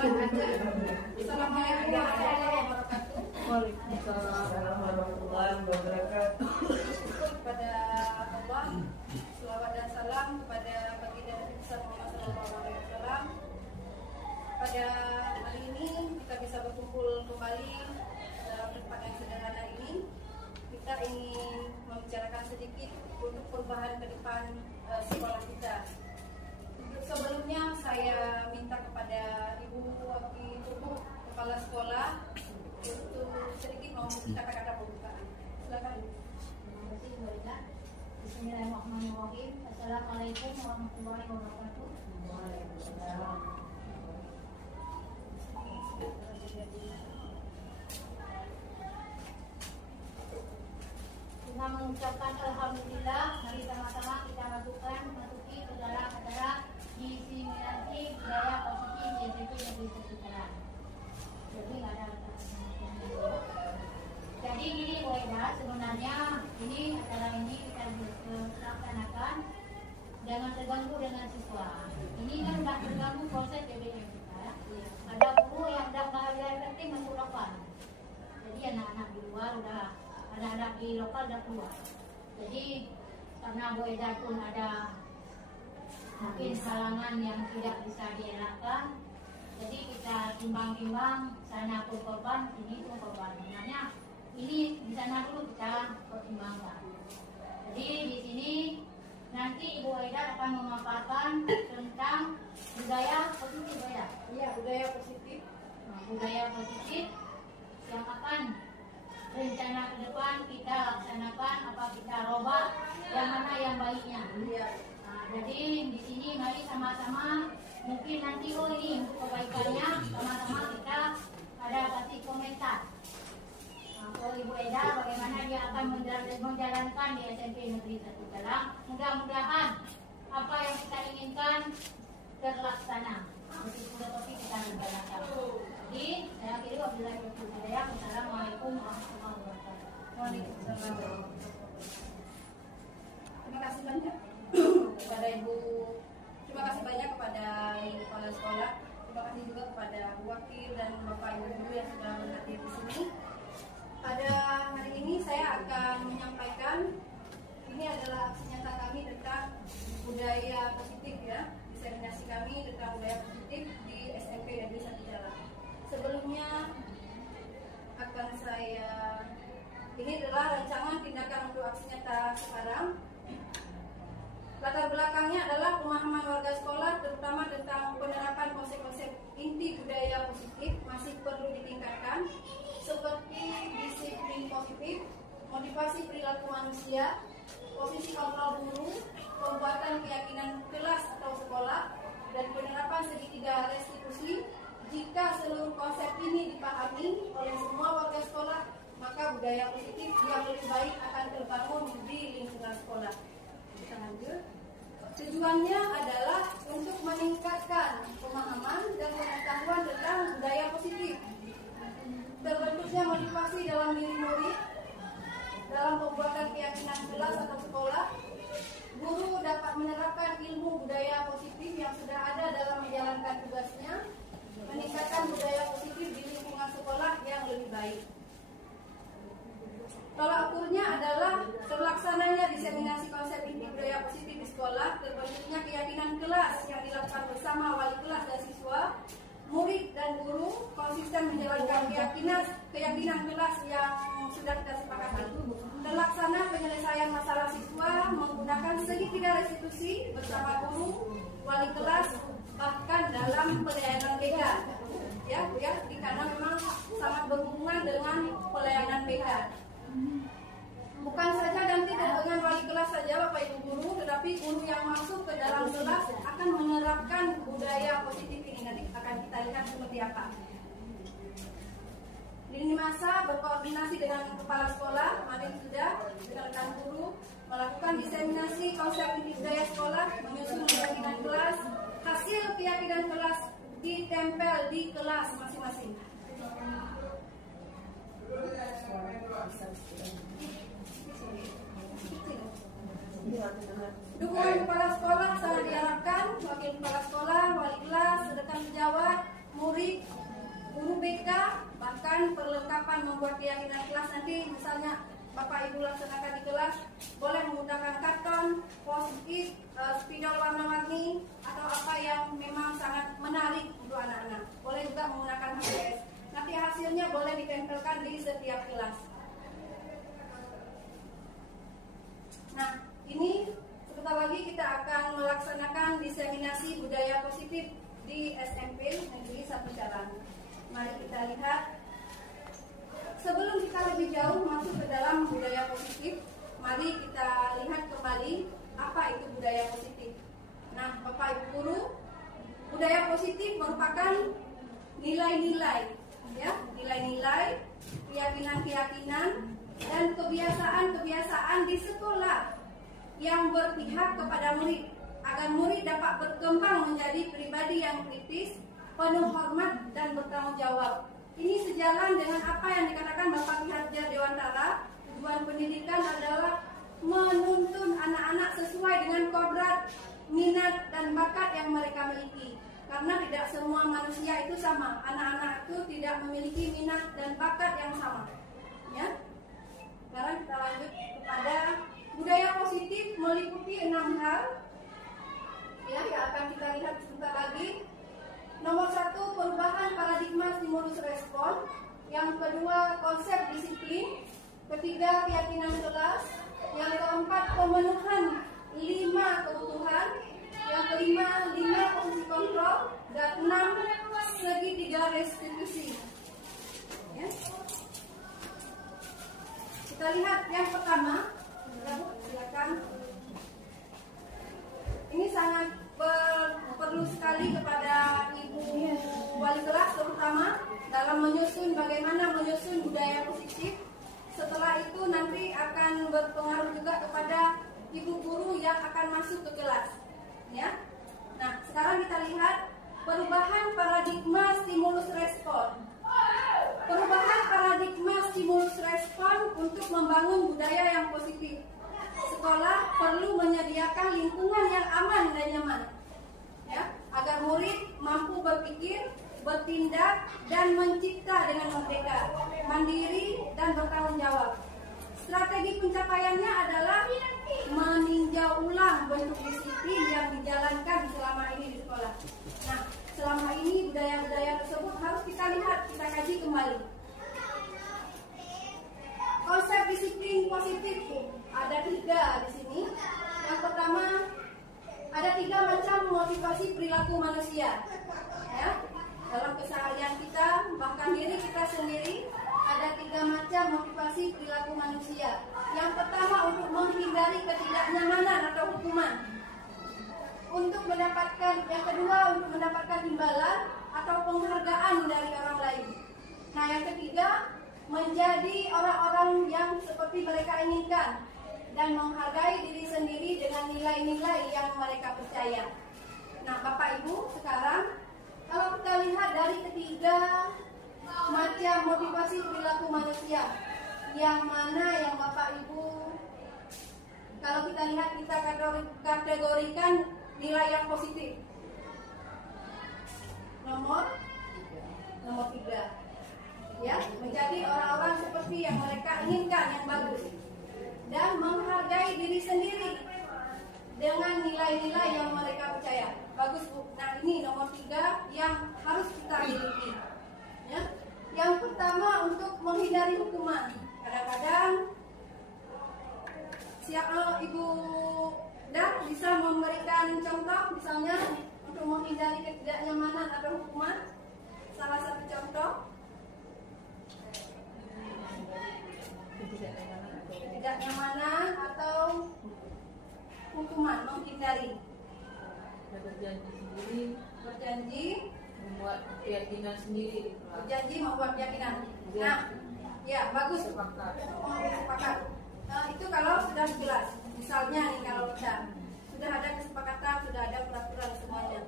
Waalaikumsalam warahmatullahi wabarakatuh. Kepada Allah, selawat dan salam kepada baginda Nabi Muhammad SAW. Pada hari ini kita bisa berkumpul kembali dalam tempat yang sederhana ini. Kita ingin membicarakan sedikit untuk perubahan ke depan sekolah kita. Sebelumnya saya minta kepada Ibu Wakil Tubuh Kepala Sekolah untuk sedikit ngomong kata-kata pembukaan. Silakan. Terima kasih Bu Ida. Bismillahirrahmanirrahim. Assalamualaikum warahmatullahi wabarakatuh. Waalaikumsalam. Dengan mengucapkan alhamdulillah, mari sama-sama kita masuki ke dalam acara diseminasi budaya positif di SMP Negeri Satu Jalan. Jadi nggak ada. Jadi gini Bu Ida, sebenarnya ini acara ini kita laksanakan jangan terganggu dengan siswa. Ini kan sudah terganggu proses PBM kita. Ada guru yang sudah nggak penting masuk lokal. Jadi anak-anak di luar udah, anak-anak di lokal udah keluar. Jadi karena Bu Ida pun ada mungkin halangan yang tidak bisa dielakkan, jadi kita timbang-timbang sana pun korban, sini pun korban. Sebenarnya ini di sana dulu kita pertimbangkan. Jadi di sini nanti Ibu Aida akan memaparkan tentang budaya positif, Bu Aida. Iya, budaya positif. Nah, budaya positif yang akan rencana ke depan kita laksanakan, apa kita robah, yang mana yang baiknya. Iya. Nah, jadi di sini mari sama-sama, mungkin nanti ini untuk kebaikannya sama-sama kita ada kasih komentar. Nah, kalau Ibu Eda bagaimana dia akan menjalankan di SMP Negeri Satu Jalan. Mudah-mudahan apa yang kita inginkan terlaksana. Meskipun topik kita rencanakan. Jadi saya akhiri wabillahi taufiq wal hidayah. Wassalamualaikum warahmatullahi wabarakatuh. Waalaikumsalam. Terima kasih banyak kepada Ibu. Terima kasih banyak kepada Ibu Kepala Sekolah. Terima kasih juga kepada Wakil dan Bapak Ibu Guru yang sudah berhadir di sini. Pada hari ini saya akan menyampaikan, ini adalah aksi nyata kami tentang budaya positif ya, diseminasi kami tentang budaya positif di SMP Negeri Satu Jalan. Sebelumnya akan saya, ini adalah rancangan tindakan untuk aksi nyata sekarang. Latar belakangnya adalah pemahaman warga sekolah terutama tentang penerapan konsep-konsep inti budaya positif masih perlu ditingkatkan seperti disiplin positif, motivasi perilaku manusia, posisi kontrol guru, pembuatan keyakinan kelas atau sekolah, dan penerapan segitiga restitusi. Jika seluruh konsep ini dipahami oleh semua warga sekolah, maka budaya positif yang lebih baik akan terbangun di lingkungan sekolah. Kita lanjut. Tujuannya adalah untuk meningkatkan pemahaman dan pengetahuan tentang budaya positif. Terbentuknya motivasi dalam diri murid dalam pembuatan keyakinan kelas atau sekolah. Guru dapat menerapkan ilmu budaya positif yang sudah ada dalam menjalankan tugasnya, meningkatkan budaya positif di lingkungan sekolah yang lebih baik. Tolak ukurnya adalah terlaksananya diseminasi konsep inti budaya positif di sekolah, terbentuknya keyakinan kelas yang dilakukan bersama wali kelas dan siswa, murid dan guru konsisten menjalankan keyakinan kelas yang sudah kita sepakati. Terlaksana penyelesaian masalah siswa menggunakan segitiga restitusi bersama guru, wali kelas, bahkan dalam pelayanan BK. Ya, karena memang sangat berhubungan dengan pelayanan BK. Bukan saja dan tidak dengan wali kelas saja Bapak Ibu guru, tetapi guru yang masuk ke dalam kelas akan menerapkan budaya positif ini. Nanti akan kita lihat seperti apa. Lini masa berkoordinasi dengan kepala sekolah, kemarin sudah dengan rekan guru melakukan diseminasi konsep inti budaya sekolah, menyusun keyakinan kelas, hasil keyakinan kelas ditempel di kelas masing-masing. Dukungan kepala sekolah sangat diharapkan, wakil kepala sekolah, wali kelas, rekan sejawat, murid IPK, bahkan perlengkapan membuat keyakinan kelas. Nanti misalnya Bapak Ibu laksanakan di kelas, boleh menggunakan karton, post-it, spidol warna-warni, atau apa yang memang sangat menarik untuk anak-anak. Boleh juga menggunakan HPS. Nanti hasilnya boleh ditempelkan di setiap kelas. Nah, ini sebentar lagi kita akan melaksanakan diseminasi budaya positif di SMP Negeri 1 Jalan. Mari kita lihat. Sebelum kita lebih jauh masuk ke dalam budaya positif, mari kita lihat kembali apa itu budaya positif. Nah, Bapak Ibu guru, budaya positif merupakan nilai-nilai, ya, nilai-nilai, keyakinan-keyakinan, dan kebiasaan-kebiasaan di sekolah yang berpihak kepada murid, agar murid dapat berkembang menjadi pribadi yang kritis, penuh hormat, dan bertanggung jawab. Ini sejalan dengan apa yang dikatakan Bapak Ki Hadjar Dewantara. Tujuan pendidikan adalah menuntun anak-anak sesuai dengan kodrat, minat, dan bakat yang mereka miliki. Karena tidak semua manusia itu sama. Anak-anak itu tidak memiliki minat dan bakat yang sama. Ya. Sekarang kita lanjut kepada budaya positif meliputi 6 hal. Ya, yang akan kita lihat sebentar lagi. Nomor 1, perubahan paradigma stimulus respon. Yang kedua, konsep disiplin. Ketiga, keyakinan kelas. Yang keempat, pemenuhan 5 kebutuhan. Yang kelima, 5 fungsi kontrol. Dan 6, segitiga restitusi. Ya. Kita lihat yang pertama. Silakan. Ini sangat perlu sekali kepada ibu wali kelas, terutama dalam bagaimana menyusun budaya positif. Setelah itu nanti akan berpengaruh juga kepada ibu guru yang akan masuk ke kelas. Ya. Nah, sekarang kita lihat perubahan paradigma stimulus respon. Perubahan paradigma stimulus respon untuk membangun budaya yang positif. Sekolah perlu menyediakan lingkungan yang aman dan nyaman, ya, agar murid mampu berpikir, bertindak, dan mencipta dengan merdeka, mandiri, dan bertanggung jawab. Strategi pencapaiannya adalah meninjau ulang bentuk disiplin yang dijalankan selama ini di sekolah. Nah, selama ini budaya-budaya tersebut harus kita lihat, kita kaji kembali. Konsep disiplin positif ada 3 di sini. Yang pertama, ada 3 macam motivasi perilaku manusia. Ya, dalam keseharian kita, bahkan diri kita sendiri, ada 3 macam motivasi perilaku manusia. Yang pertama, untuk menghindari ketidaknyamanan atau hukuman. Yang kedua, untuk mendapatkan imbalan atau penghargaan dari orang lain. Nah, yang ketiga, menjadi orang-orang yang seperti mereka inginkan dan menghargai diri sendiri dengan nilai-nilai yang mereka percaya. Nah, Bapak Ibu, sekarang kalau kita lihat dari ketiga macam motivasi perilaku manusia, yang mana yang Bapak Ibu, kalau kita lihat, kita kategorikan nilai yang positif. Nomor 3. Ya, menjadi orang-orang seperti yang mereka inginkan, yang bagus, dan menghargai diri sendiri dengan nilai-nilai yang mereka percaya. Bagus, Bu. Nah, ini nomor 3 yang harus kita miliki. Ya. Yang pertama, untuk menghindari hukuman. Kadang-kadang Ibu Dan bisa memberikan contoh, misalnya untuk menghindari ketidaknyamanan atau hukuman. Salah satu contoh, ketidaknyamanan atau hukuman, menghindari. Berjanji membuat keyakinan sendiri. Berjanji membuat keyakinan. Nah, ya bagus. Sepakat. Itu kalau sudah jelas. Misalnya nih, kalau kita sudah ada kesepakatan, sudah ada peraturan semuanya,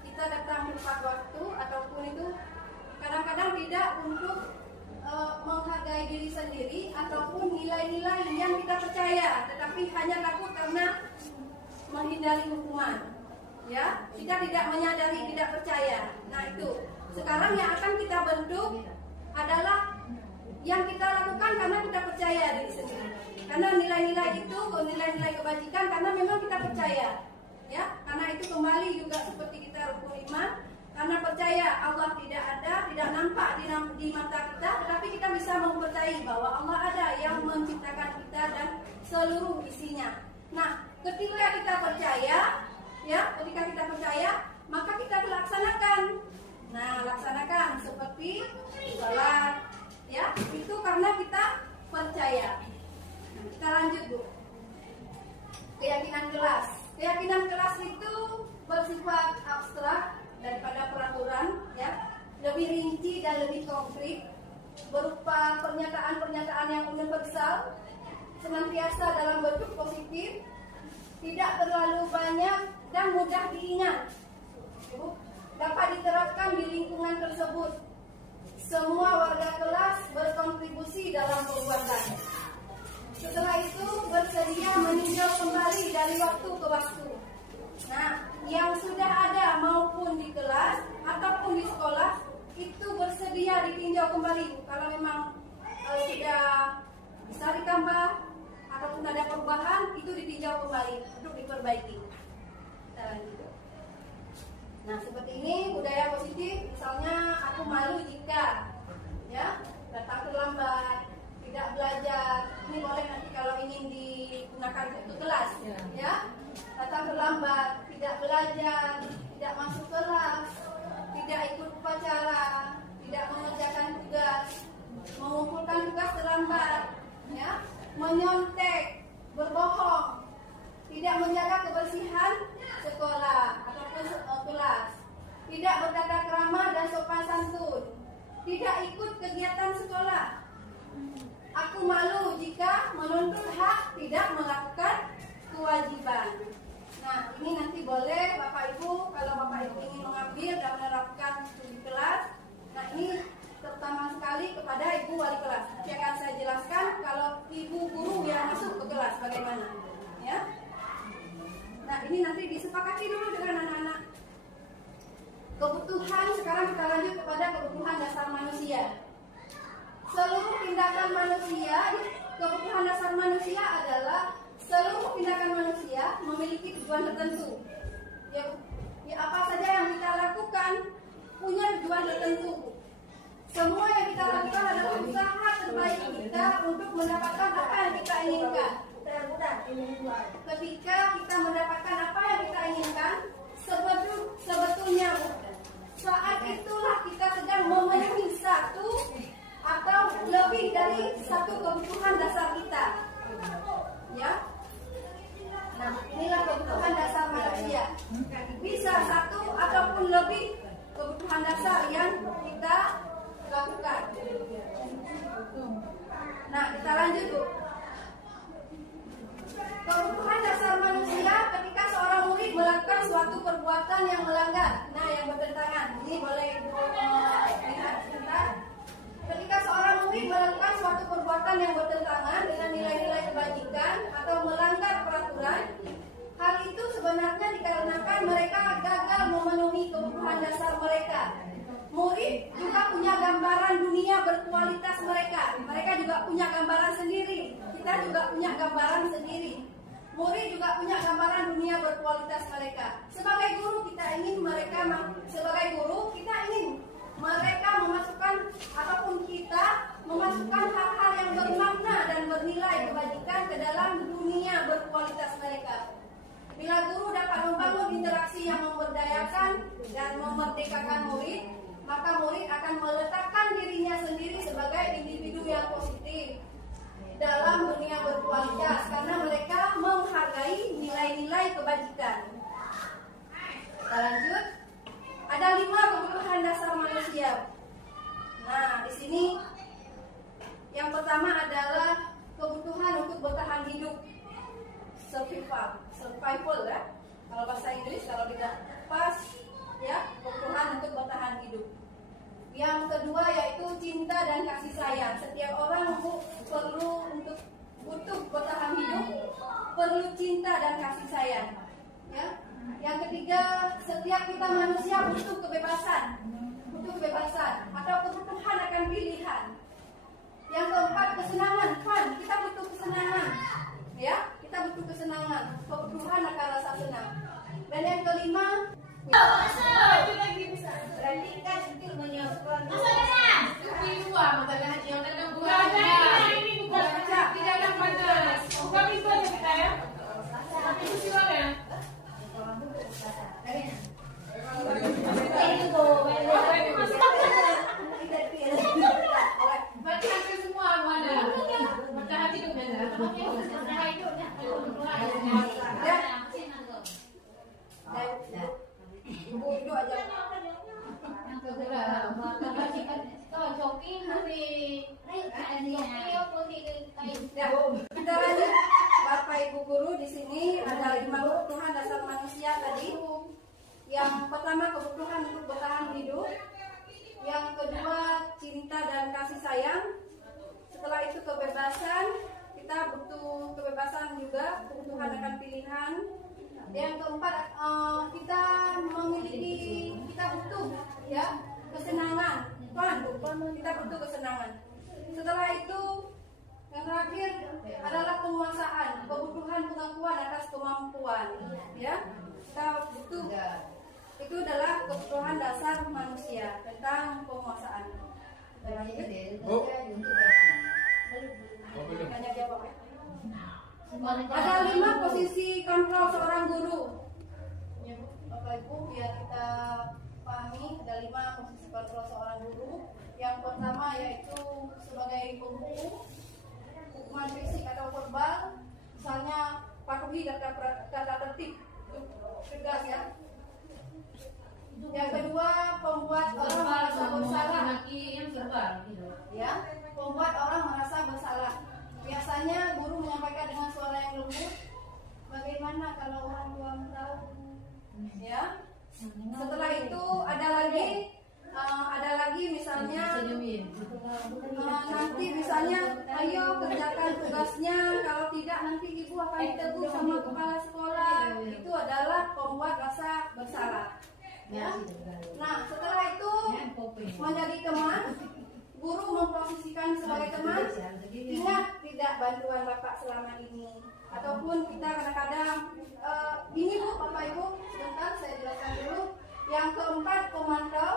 kita datang tepat waktu ataupun itu kadang-kadang tidak untuk menghargai diri sendiri ataupun nilai-nilai yang kita percaya, tetapi hanya takut karena menghindari hukuman. Ya, kita tidak menyadari, tidak percaya. Nah, itu Sekarang yang akan kita bentuk adalah yang kita lakukan karena kita percaya diri sendiri. Karena nilai-nilai itu, nilai-nilai kebajikan karena memang kita percaya. Ya, karena itu kembali juga seperti kita rukun iman. Karena percaya Allah tidak ada, tidak nampak di mata kita, tetapi kita bisa mempercayai bahwa Allah ada yang menciptakan kita dan seluruh isinya. Nah, ketika kita percaya, ya, ketika kita percaya, maka kita laksanakan. Nah, laksanakan seperti sholat, ya, itu karena kita percaya. Nah, kita lanjut, Bu. Keyakinan kelas. Keyakinan kelas itu bersifat abstrak daripada peraturan, ya, lebih rinci dan lebih konkret, berupa pernyataan-pernyataan yang universal, senantiasa dalam bentuk positif, tidak terlalu banyak dan mudah diingat, dapat diterapkan di lingkungan tersebut. Semua warga kelas berkontribusi dalam perbuatan. Setelah itu bersedia meninjau kembali dari waktu ke waktu. Nah, yang sudah ada maupun di kelas ataupun di sekolah itu bersedia ditinjau kembali. Kalau memang sudah bisa ditambah ataupun ada perubahan, itu ditinjau kembali untuk diperbaiki. Kita lanjut. Nah, seperti ini budaya positif. Misalnya aku malu jika, ya, datang terlambat, tidak belajar. Ini boleh nanti kalau ingin digunakan untuk kelas, ya. Datang terlambat, tidak belajar, tidak masuk kelas, tidak ikut upacara, tidak mengerjakan tugas, mengumpulkan tugas terlambat, ya, menyontek, berbohong, tidak menjaga kebersihan sekolah ataupun kelas, tidak bertata krama dan sopan santun, tidak ikut kegiatan sekolah. Aku malu jika menuntut hak tidak melakukan kewajiban. Nah, ini nanti boleh Bapak Ibu, kalau Bapak Ibu ingin mengambil dan menerapkan di kelas. Nah, ini terutama sekali kepada Ibu wali kelas. Nanti akan saya jelaskan kalau Ibu guru yang masuk ke kelas bagaimana, ya. Nah, ini nanti disepakati dulu dengan anak-anak. Kebutuhan, sekarang kita lanjut kepada kebutuhan dasar manusia. Seluruh tindakan manusia, kebutuhan dasar manusia adalah seluruh tindakan manusia memiliki tujuan tertentu. Ya, apa saja yang kita lakukan punya tujuan tertentu. Semua yang kita lakukan adalah usaha terbaik kita untuk mendapatkan apa yang kita inginkan. Ketika kita mendapatkan apa yang kita inginkan, sebetulnya saat itulah kita sedang memenuhi satu atau lebih dari satu kebutuhan dasar kita, ya. Nah, inilah kebutuhan dasar manusia. Bisa satu ataupun lebih kebutuhan dasar yang kita lakukan. Nah, kita lanjut, Bu. Kebutuhan dasar manusia ketika seorang murid melakukan suatu perbuatan yang melanggar, nah, yang bertentangan. Ini boleh Ibu lihat sebentar. Ketika seorang murid melakukan suatu perbuatan yang bertentangan dengan nilai-nilai kebajikan atau melanggar peraturan, hal itu sebenarnya dikarenakan mereka gagal memenuhi kebutuhan dasar mereka. Murid juga punya gambaran dunia berkualitas mereka. Mereka juga punya gambaran sendiri. Kita juga punya gambaran sendiri. Murid juga punya gambaran dunia berkualitas mereka. Sebagai guru kita ingin mereka memasukkan ataupun kita memasukkan hal-hal yang bermakna dan bernilai kebajikan ke dalam dunia berkualitas mereka. Bila guru dapat membangun interaksi yang memberdayakan dan memerdekakan murid, maka murid akan meletakkan dirinya sendiri sebagai individu yang positif dalam dunia berkualitas karena mereka menghargai nilai-nilai kebajikan. Kita lanjut. Ada 5 kebutuhan dasar manusia. Nah, di sini yang pertama adalah kebutuhan untuk bertahan hidup, survival ya. Kalau bahasa Inggris, kalau tidak pas ya, kebutuhan untuk bertahan hidup. Yang kedua yaitu cinta dan kasih sayang. Setiap orang butuh bertahan hidup, perlu cinta dan kasih sayang. Ya. Yang ketiga, setiap kita manusia butuh kebebasan. butuh kebebasan atau kebutuhan akan pilihan. Yang keempat, kesenangan, fun. Kita butuh kesenangan, ya. Kita butuh kesenangan, kebutuhan akan rasa senang. Dan yang kelima, berarti kan itu menyiapkan. Ibu aja. Kita lanjut, Bapak Ibu guru, di sini ada 5 kebutuhan dasar manusia tadi. Yang pertama, kebutuhan untuk bertahan hidup. Yang kedua, cinta dan kasih sayang. Setelah itu kebebasan. Kita butuh kebebasan juga, kebutuhan akan pilihan. Yang keempat, kita butuh, ya, kesenangan. Kita butuh kesenangan. Setelah itu, yang terakhir adalah penguasaan, kebutuhan pengakuan atas kemampuan, ya. Kita butuh, itu adalah kebutuhan dasar manusia tentang penguasaan. Ada 5 posisi kontrol seorang guru. Bapak Ibu, biar kita pahami, ada 5 posisi kontrol seorang guru. Yang pertama yaitu sebagai penghukum, hukuman fisik atau verbal, misalnya patuhi tata tertib, tegas, ya. Yang kedua, pembuat orang merasa bersalah. Ya, pembuat orang merasa bersalah. Biasanya guru menyampaikan dengan suara yang lembut. Bagaimana kalau orang tua tahu? Ya. Setelah itu ada lagi misalnya nanti misalnya, ayo kerjakan tugasnya, kalau tidak nanti ibu akan ditegur sama kepala sekolah. Itu adalah pembuat rasa bersalah. Ya. Nah, setelah itu menjadi teman, guru memposisikan sebagai teman. Ingat tidak bantuan Bapak selama ini, ataupun kita kadang-kadang ini Bu, Bapak Ibu, sebentar saya jelaskan dulu. Yang keempat, pemantau,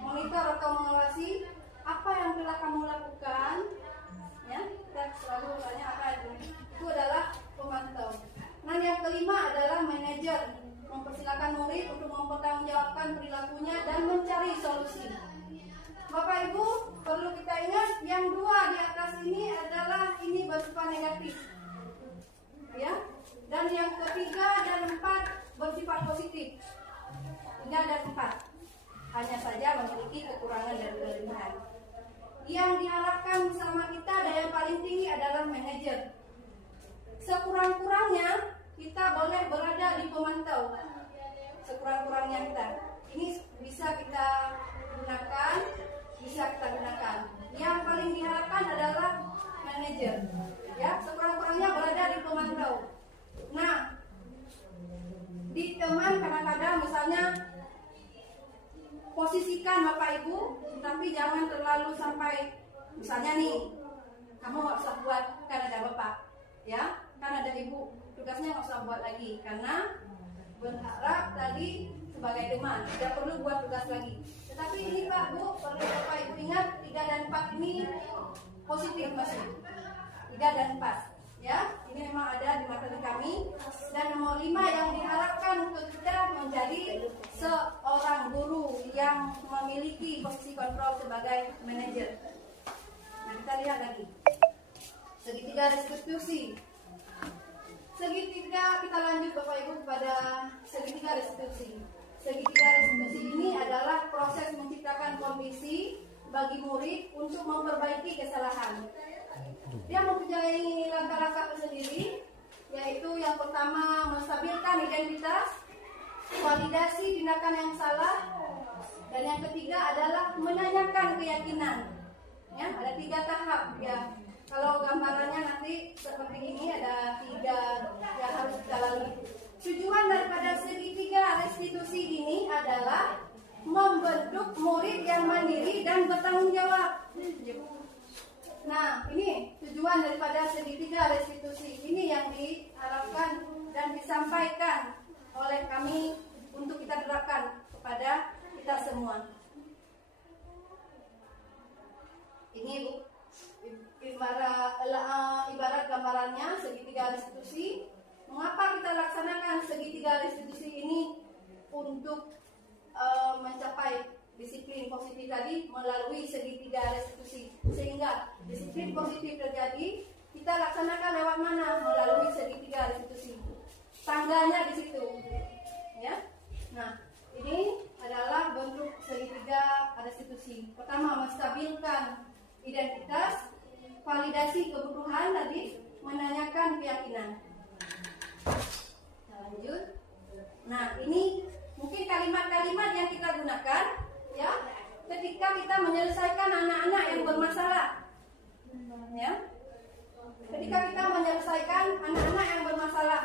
monitor atau mengawasi apa yang telah kamu lakukan. Ya, kita selalu tanya apa itu adalah pemantau. Nah, yang kelima adalah manajer, mempersilakan murid untuk mempertanggungjawabkan perilakunya dan mencari solusi. Bapak Ibu, perlu kita ingat yang 2 di atas ini adalah ini bersifat negatif, ya. Dan yang ketiga dan 4 bersifat positif. 3 dan 4 hanya saja memiliki kekurangan dan kelebihan. Yang diharapkan sama kita dan yang paling tinggi adalah manajer. Sekurang-kurangnya kita boleh berada di pemantau. Sekurang-kurangnya kita. Ini bisa kita gunakan. Yang paling diharapkan adalah manajer, ya, sekurang-kurangnya berada di pemantau. Nah, di teman kadang-kadang misalnya posisikan Bapak Ibu, tapi jangan terlalu sampai, misalnya nih, kamu nggak usah buat karena ada Bapak, ya, kan ada Ibu, tugasnya nggak usah buat lagi, karena berharap tadi sebagai teman, tidak perlu buat tugas lagi. Tetapi ini Pak Bu, perlu Bapak Ibu ingat 3 dan 4 ini positif masih. 3 dan 4, ya. Ini memang ada di materi kami. Dan nomor 5 yang diharapkan untuk kita menjadi seorang guru yang memiliki posisi kontrol sebagai manajer. Nah, kita lihat lagi. Segitiga restitusi. Segitiga, kita lanjut Bapak Ibu kepada segitiga restitusi. Segitiga restitusi ini adalah proses menciptakan kondisi bagi murid untuk memperbaiki kesalahan. Dia mempunyai langkah-langkah tersendiri, yaitu yang pertama menstabilkan identitas, validasi tindakan yang salah, dan yang ketiga adalah menanyakan keyakinan. Ya, ada 3 tahap ya. Kalau gambarannya nanti seperti ini, ada 3 yang harus kita lalui. Tujuan daripada segitiga restitusi ini adalah membentuk murid yang mandiri dan bertanggung jawab. Nah, ini tujuan daripada segitiga restitusi ini yang diharapkan dan disampaikan oleh kami untuk kita terapkan kepada kita semua. Ini Bu, ibarat gambarannya segitiga restitusi. Mengapa kita laksanakan segitiga restitusi ini untuk mencapai disiplin positif tadi melalui segitiga restitusi, sehingga disiplin positif terjadi, kita laksanakan lewat mana? Melalui segitiga restitusi. Tangganya di situ, ya. Nah, ini adalah bentuk segitiga restitusi. Pertama, menstabilkan identitas, validasi kebutuhan tadi, menanyakan keyakinan. Kita lanjut. Nah, ini mungkin kalimat-kalimat yang kita gunakan, ya, ketika kita menyelesaikan anak-anak yang bermasalah, ya. Ketika kita menyelesaikan anak-anak yang bermasalah,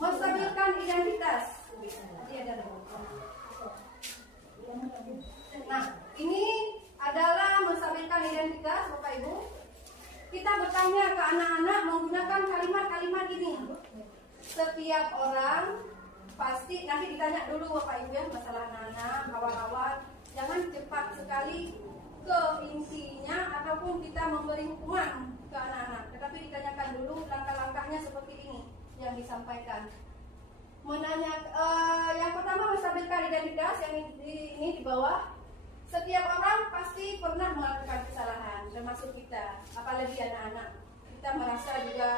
menstabilkan identitas. Nah, ini adalah menstabilkan identitas, Bapak Ibu. Kita bertanya ke anak-anak menggunakan kalimat-kalimat ini. Setiap orang pasti, nanti ditanya dulu Bapak Ibu ya masalah anak-anak, awal-awal. Jangan cepat sekali ke intinya ataupun kita memberi hukuman ke anak-anak. Tetapi ditanyakan dulu langkah-langkahnya seperti ini yang disampaikan. Yang pertama menstabilkan identitas, yang ini di bawah. Setiap orang pasti pernah melakukan kesalahan, termasuk kita, apalagi anak-anak. Kita merasa juga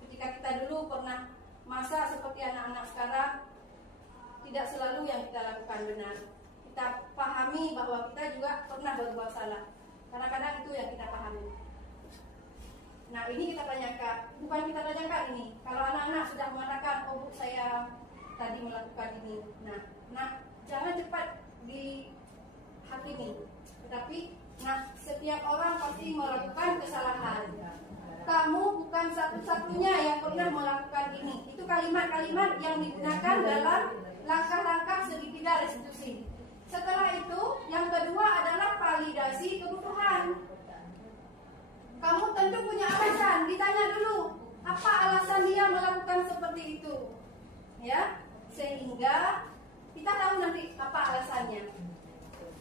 ketika kita dulu pernah masa seperti anak-anak sekarang, tidak selalu yang kita lakukan benar. Kita pahami bahwa kita juga pernah berbuat salah. Kadang-kadang itu yang kita pahami. Nah, ini kita tanyakan, bukan kita tanyakan ini. Kalau anak-anak sudah mengatakan, oh Bu, saya tadi melakukan ini. Nah, jangan cepat dihakimi. Tetapi, setiap orang pasti melakukan kesalahan. Kamu bukan satu-satunya yang pernah melakukan ini. Itu kalimat-kalimat yang digunakan dalam langkah-langkah segitiga restitusi. Setelah itu, yang kedua adalah validasi kebutuhan. Kamu tentu punya alasan, ditanya dulu apa alasan dia melakukan seperti itu, ya, sehingga kita tahu nanti apa alasannya.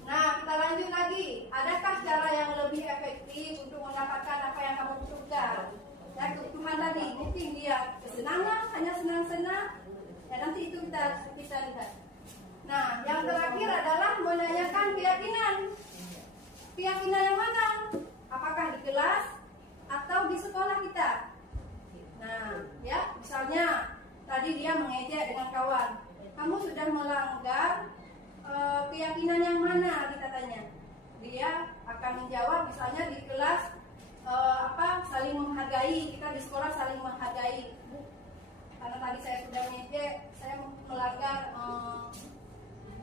Nah, kita lanjut lagi. Adakah cara yang lebih efektif untuk mendapatkan apa yang kamu butuhkan? Ya, kebutuhan tadi, mungkin dia kesenangan, hanya senang-senang. Ya, nanti itu kita lihat. Nah, yang terakhir adalah menanyakan keyakinan. Keyakinan yang mana? Apakah di kelas atau di sekolah kita? Nah, ya, misalnya tadi dia mengejek dengan kawan. Kamu sudah melanggar keyakinan yang mana, kita tanya. Dia akan menjawab misalnya di kelas saling menghargai, kita di sekolah saling menghargai. Karena tadi saya sudah mengejek, saya melanggar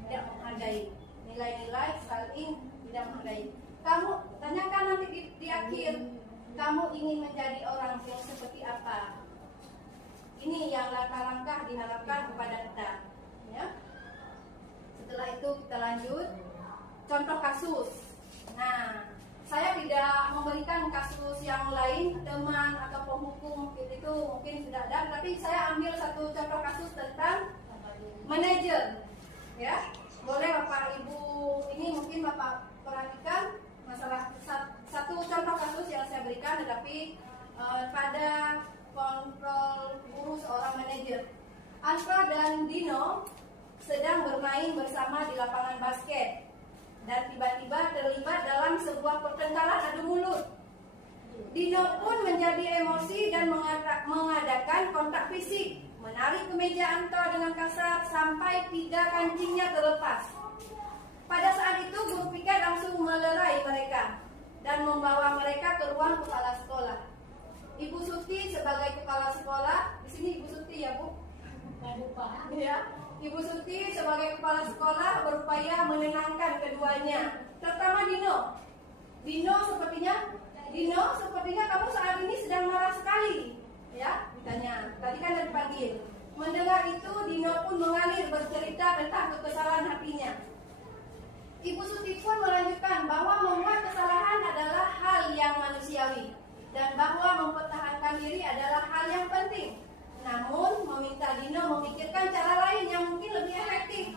tidak menghargai. Nilai-nilai saling tidak menghargai. Kamu tanyakan nanti di akhir, kamu ingin menjadi orang yang seperti apa? Ini yang langkah-langkah diharapkan kepada kita, ya. Setelah itu kita lanjut contoh kasus. Nah, saya tidak memberikan kasus yang lain, teman atau penghukum itu mungkin sudah ada, tapi saya ambil satu contoh kasus tentang manajer, ya. Boleh Bapak Ibu ini mungkin Bapak perhatikan masalah satu contoh kasus yang saya berikan, tetapi pada kontrol guru seorang manajer. Anka dan Dino sedang bermain bersama di lapangan basket dan tiba-tiba terlibat dalam sebuah pertengkaran adu mulut. Dino pun menjadi emosi dan mengadakan kontak fisik, menarik kemeja Anto dengan kasar sampai 3 kancingnya terlepas. Pada saat itu guru piket langsung melerai mereka dan membawa mereka ke ruang kepala sekolah. Ibu Suti sebagai kepala sekolah, di sini Ibu Suti ya Bu? Ya. Ibu Suti sebagai kepala sekolah berupaya menenangkan keduanya, terutama Dino. Dino sepertinya kamu saat ini sedang marah sekali, ya? Ditanya. Tadi kan ada dipanggil. Mendengar itu, Dino pun mengalir tentang kekesalan hatinya. Ibu Suti pun melanjutkan bahwa membuat kesalahan adalah hal yang manusiawi dan bahwa mempertahankan diri adalah hal yang penting. Namun, meminta Dino memikirkan cara lain yang mungkin lebih efektif.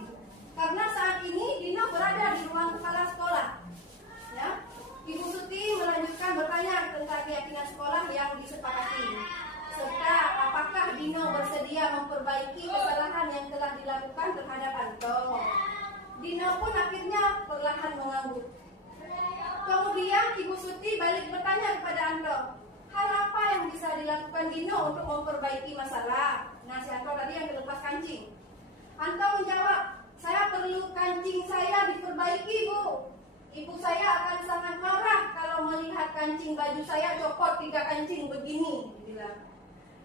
Karena saat ini Dino berada di ruang kepala sekolah. Ya. Ibu Suti melanjutkan bertanya tentang keyakinan sekolah yang disepakati. Serta apakah Dino bersedia memperbaiki kesalahan yang telah dilakukan terhadap Anto. Dino pun akhirnya perlahan mengangguk. Kemudian Ibu Suti balik bertanya kepada Anto, hal apa yang bisa dilakukan Dino untuk memperbaiki masalah? Nah, si Anto tadi yang dilepas kancing. Anto menjawab, saya perlu kancing saya diperbaiki, Bu. Ibu saya akan sangat marah kalau melihat kancing baju saya copot 3 kancing begini, dibilang.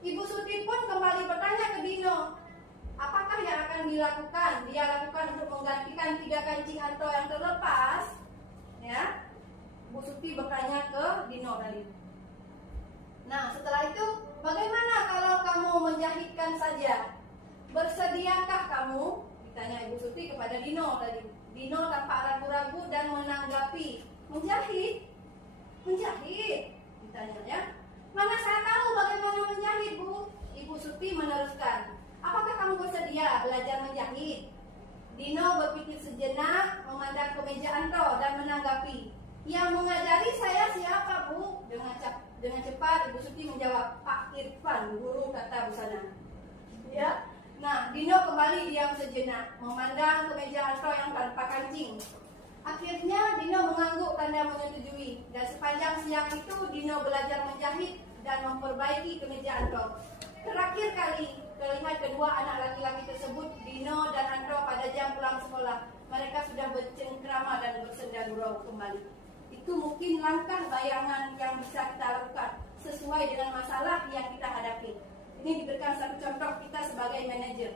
Ibu Suti pun kembali bertanya ke Dino, apakah yang akan dia lakukan untuk menggantikan 3 kancing Anto yang terlepas? Ya, Bu Suti bertanya ke Dino tadi. Nah, setelah itu, bagaimana kalau kamu menjahitkan saja? Bersediakah kamu? Ditanya Ibu Suti kepada Dino tadi. Dino tampak ragu-ragu dan menanggapi, menjahit? Menjahit? Ditanya ya. Mana saya tahu bagaimana menjahit, Bu? Ibu Suti meneruskan, apakah kamu bersedia belajar menjahit? Dino berpikir sejenak, memandang ke meja Anto dan menanggapi, yang mengajari saya siapa, Bu? Dengan cepat Ibu Suti menjawab, Pak Irfan, guru tata busana. Ya. Nah, Dino kembali diam sejenak, memandang ke meja Anto yang tanpa kancing. Akhirnya Dino mengangguk tanda menyetujui, dan sepanjang siang itu Dino belajar menjahit dan memperbaiki kemeja Anto. Terakhir kali terlihat kedua anak laki-laki tersebut, Dino dan Anto, pada jam pulang sekolah. Mereka sudah bercengkrama dan bersenda gurau kembali. Itu mungkin langkah bayangan yang bisa kita lakukan sesuai dengan masalah yang kita hadapi. Ini diberikan satu contoh kita sebagai manajer.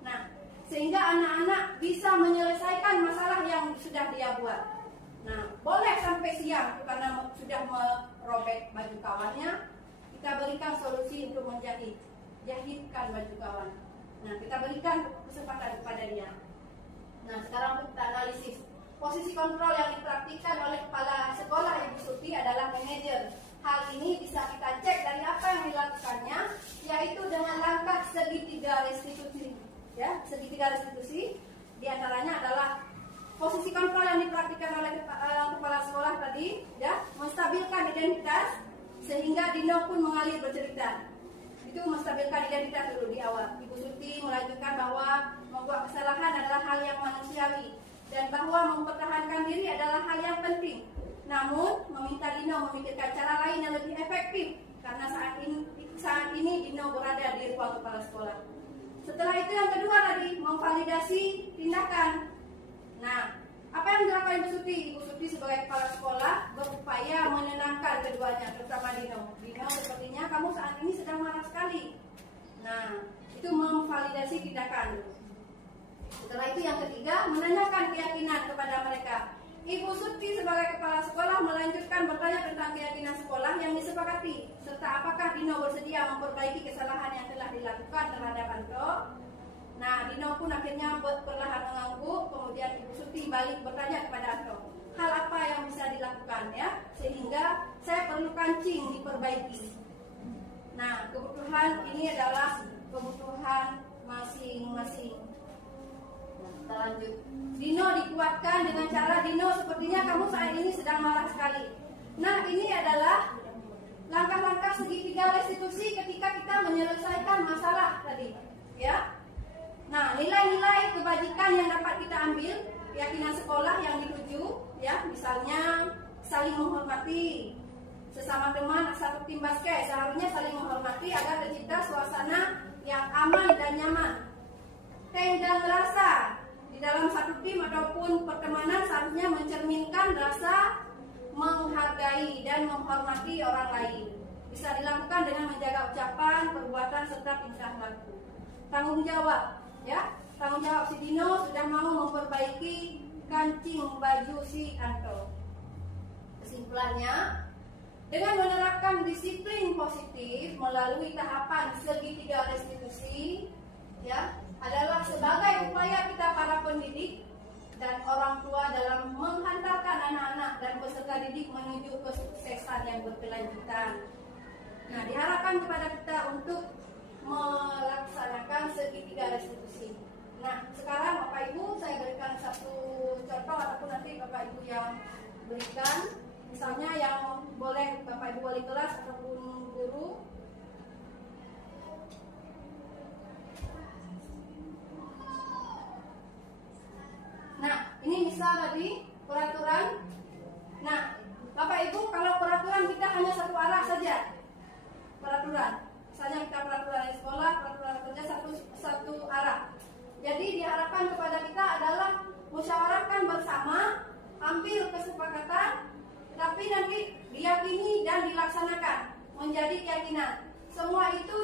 Nah, sehingga anak-anak bisa menyelesaikan masalah yang sudah dia buat. Nah, boleh sampai siang karena sudah merobek baju kawannya, kita berikan solusi untuk menjahit. Jahitkan baju kawan. Nah, kita berikan kesempatan kepada dia. Nah, sekarang kita analisis. Posisi kontrol yang dipraktikkan oleh kepala sekolah Ibu Suti adalah manajer. Hal ini bisa kita cek dari apa yang dilakukannya, yaitu dengan langkah segitiga restitusi. Ya, segitiga restitusi diantaranya adalah posisi kontrol yang dipraktikkan oleh kepala sekolah tadi, ya, menstabilkan identitas sehingga Dino pun mengalir bercerita. Itu menstabilkan identitas dulu di awal. Ibu Suti melanjutkan bahwa membuat kesalahan adalah hal yang manusiawi dan bahwa mempertahankan diri adalah hal yang penting. Namun, meminta Dino memikirkan cara lain yang lebih efektif karena saat ini Dino berada di ruang kepala sekolah. Setelah itu yang kedua tadi, memvalidasi tindakan. Nah, apa yang dilakukan Ibu Suti? Ibu Suti sebagai kepala sekolah berupaya menenangkan keduanya, terutama Dino. Dino, sepertinya kamu saat ini sedang marah sekali. Nah, itu memvalidasi tindakan. Setelah itu yang ketiga, menanyakan keyakinan kepada mereka. Ibu Suti sebagai kepala sekolah melanjutkan bertanya tentang keyakinan sekolah yang disepakati, serta apakah Dino bersedia memperbaiki kesalahan yang telah dilakukan terhadap Anto. Nah, Dino pun akhirnya perlahan mengangguk, kemudian Ibu Suti balik bertanya kepada Anto, hal apa yang bisa dilakukan ya, sehingga saya perlu kancing diperbaiki. Nah, kebutuhan ini adalah kebutuhan masing-masing. Kita lanjut. Dino dikuatkan dengan cara, Dino, sepertinya kamu saat ini sedang marah sekali. Nah, ini adalah langkah-langkah segitiga restitusi ketika kita menyelesaikan masalah tadi, ya. Nah, nilai-nilai kebajikan yang dapat kita ambil, keyakinan sekolah yang dituju, ya, misalnya saling menghormati. Sesama teman satu tim basket seharusnya saling menghormati agar tercipta suasana yang aman dan nyaman. Tenggang rasa di dalam satu tim ataupun pertemanan seharusnya mencerminkan rasa menghargai dan menghormati orang lain. Bisa dilakukan dengan menjaga ucapan, perbuatan, serta tingkah laku. Tanggung jawab, ya. Tanggung jawab si Dino sudah mau memperbaiki kancing baju si Anto. Kesimpulannya, dengan menerapkan disiplin positif melalui tahapan segitiga restitusi, ya, adalah sebagai upaya kita dan peserta didik menuju kesuksesan yang berkelanjutan. Nah, diharapkan kepada kita untuk melaksanakan segitiga restitusi. Nah, sekarang Bapak Ibu saya berikan satu contoh ataupun nanti Bapak Ibu yang berikan, misalnya yang boleh Bapak Ibu wali kelas ataupun guru. Nah, ini misal tadi peraturan. Nah, Bapak Ibu, kalau peraturan kita hanya satu arah saja. Peraturan, misalnya kita peraturan di sekolah, peraturan kerja satu arah. Jadi diharapkan kepada kita adalah musyawarahkan bersama, ambil kesepakatan, tapi nanti diyakini dan dilaksanakan menjadi keyakinan. Semua itu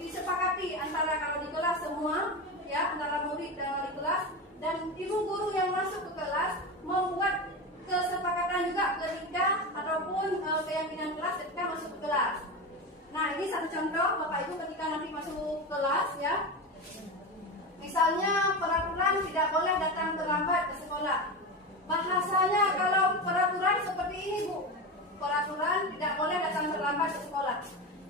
disepakati antara kalau di kelas semua, ya, antara murid dan wali kelas. Dan ibu guru yang masuk ke kelas membuat kesepakatan juga ketika ataupun keyakinan kelas ketika masuk ke kelas. Nah, ini satu contoh Bapak Ibu ketika nanti masuk kelas, ya. Misalnya peraturan tidak boleh datang terlambat ke sekolah. Bahasanya kalau peraturan seperti ini, Bu. Peraturan tidak boleh datang terlambat ke sekolah.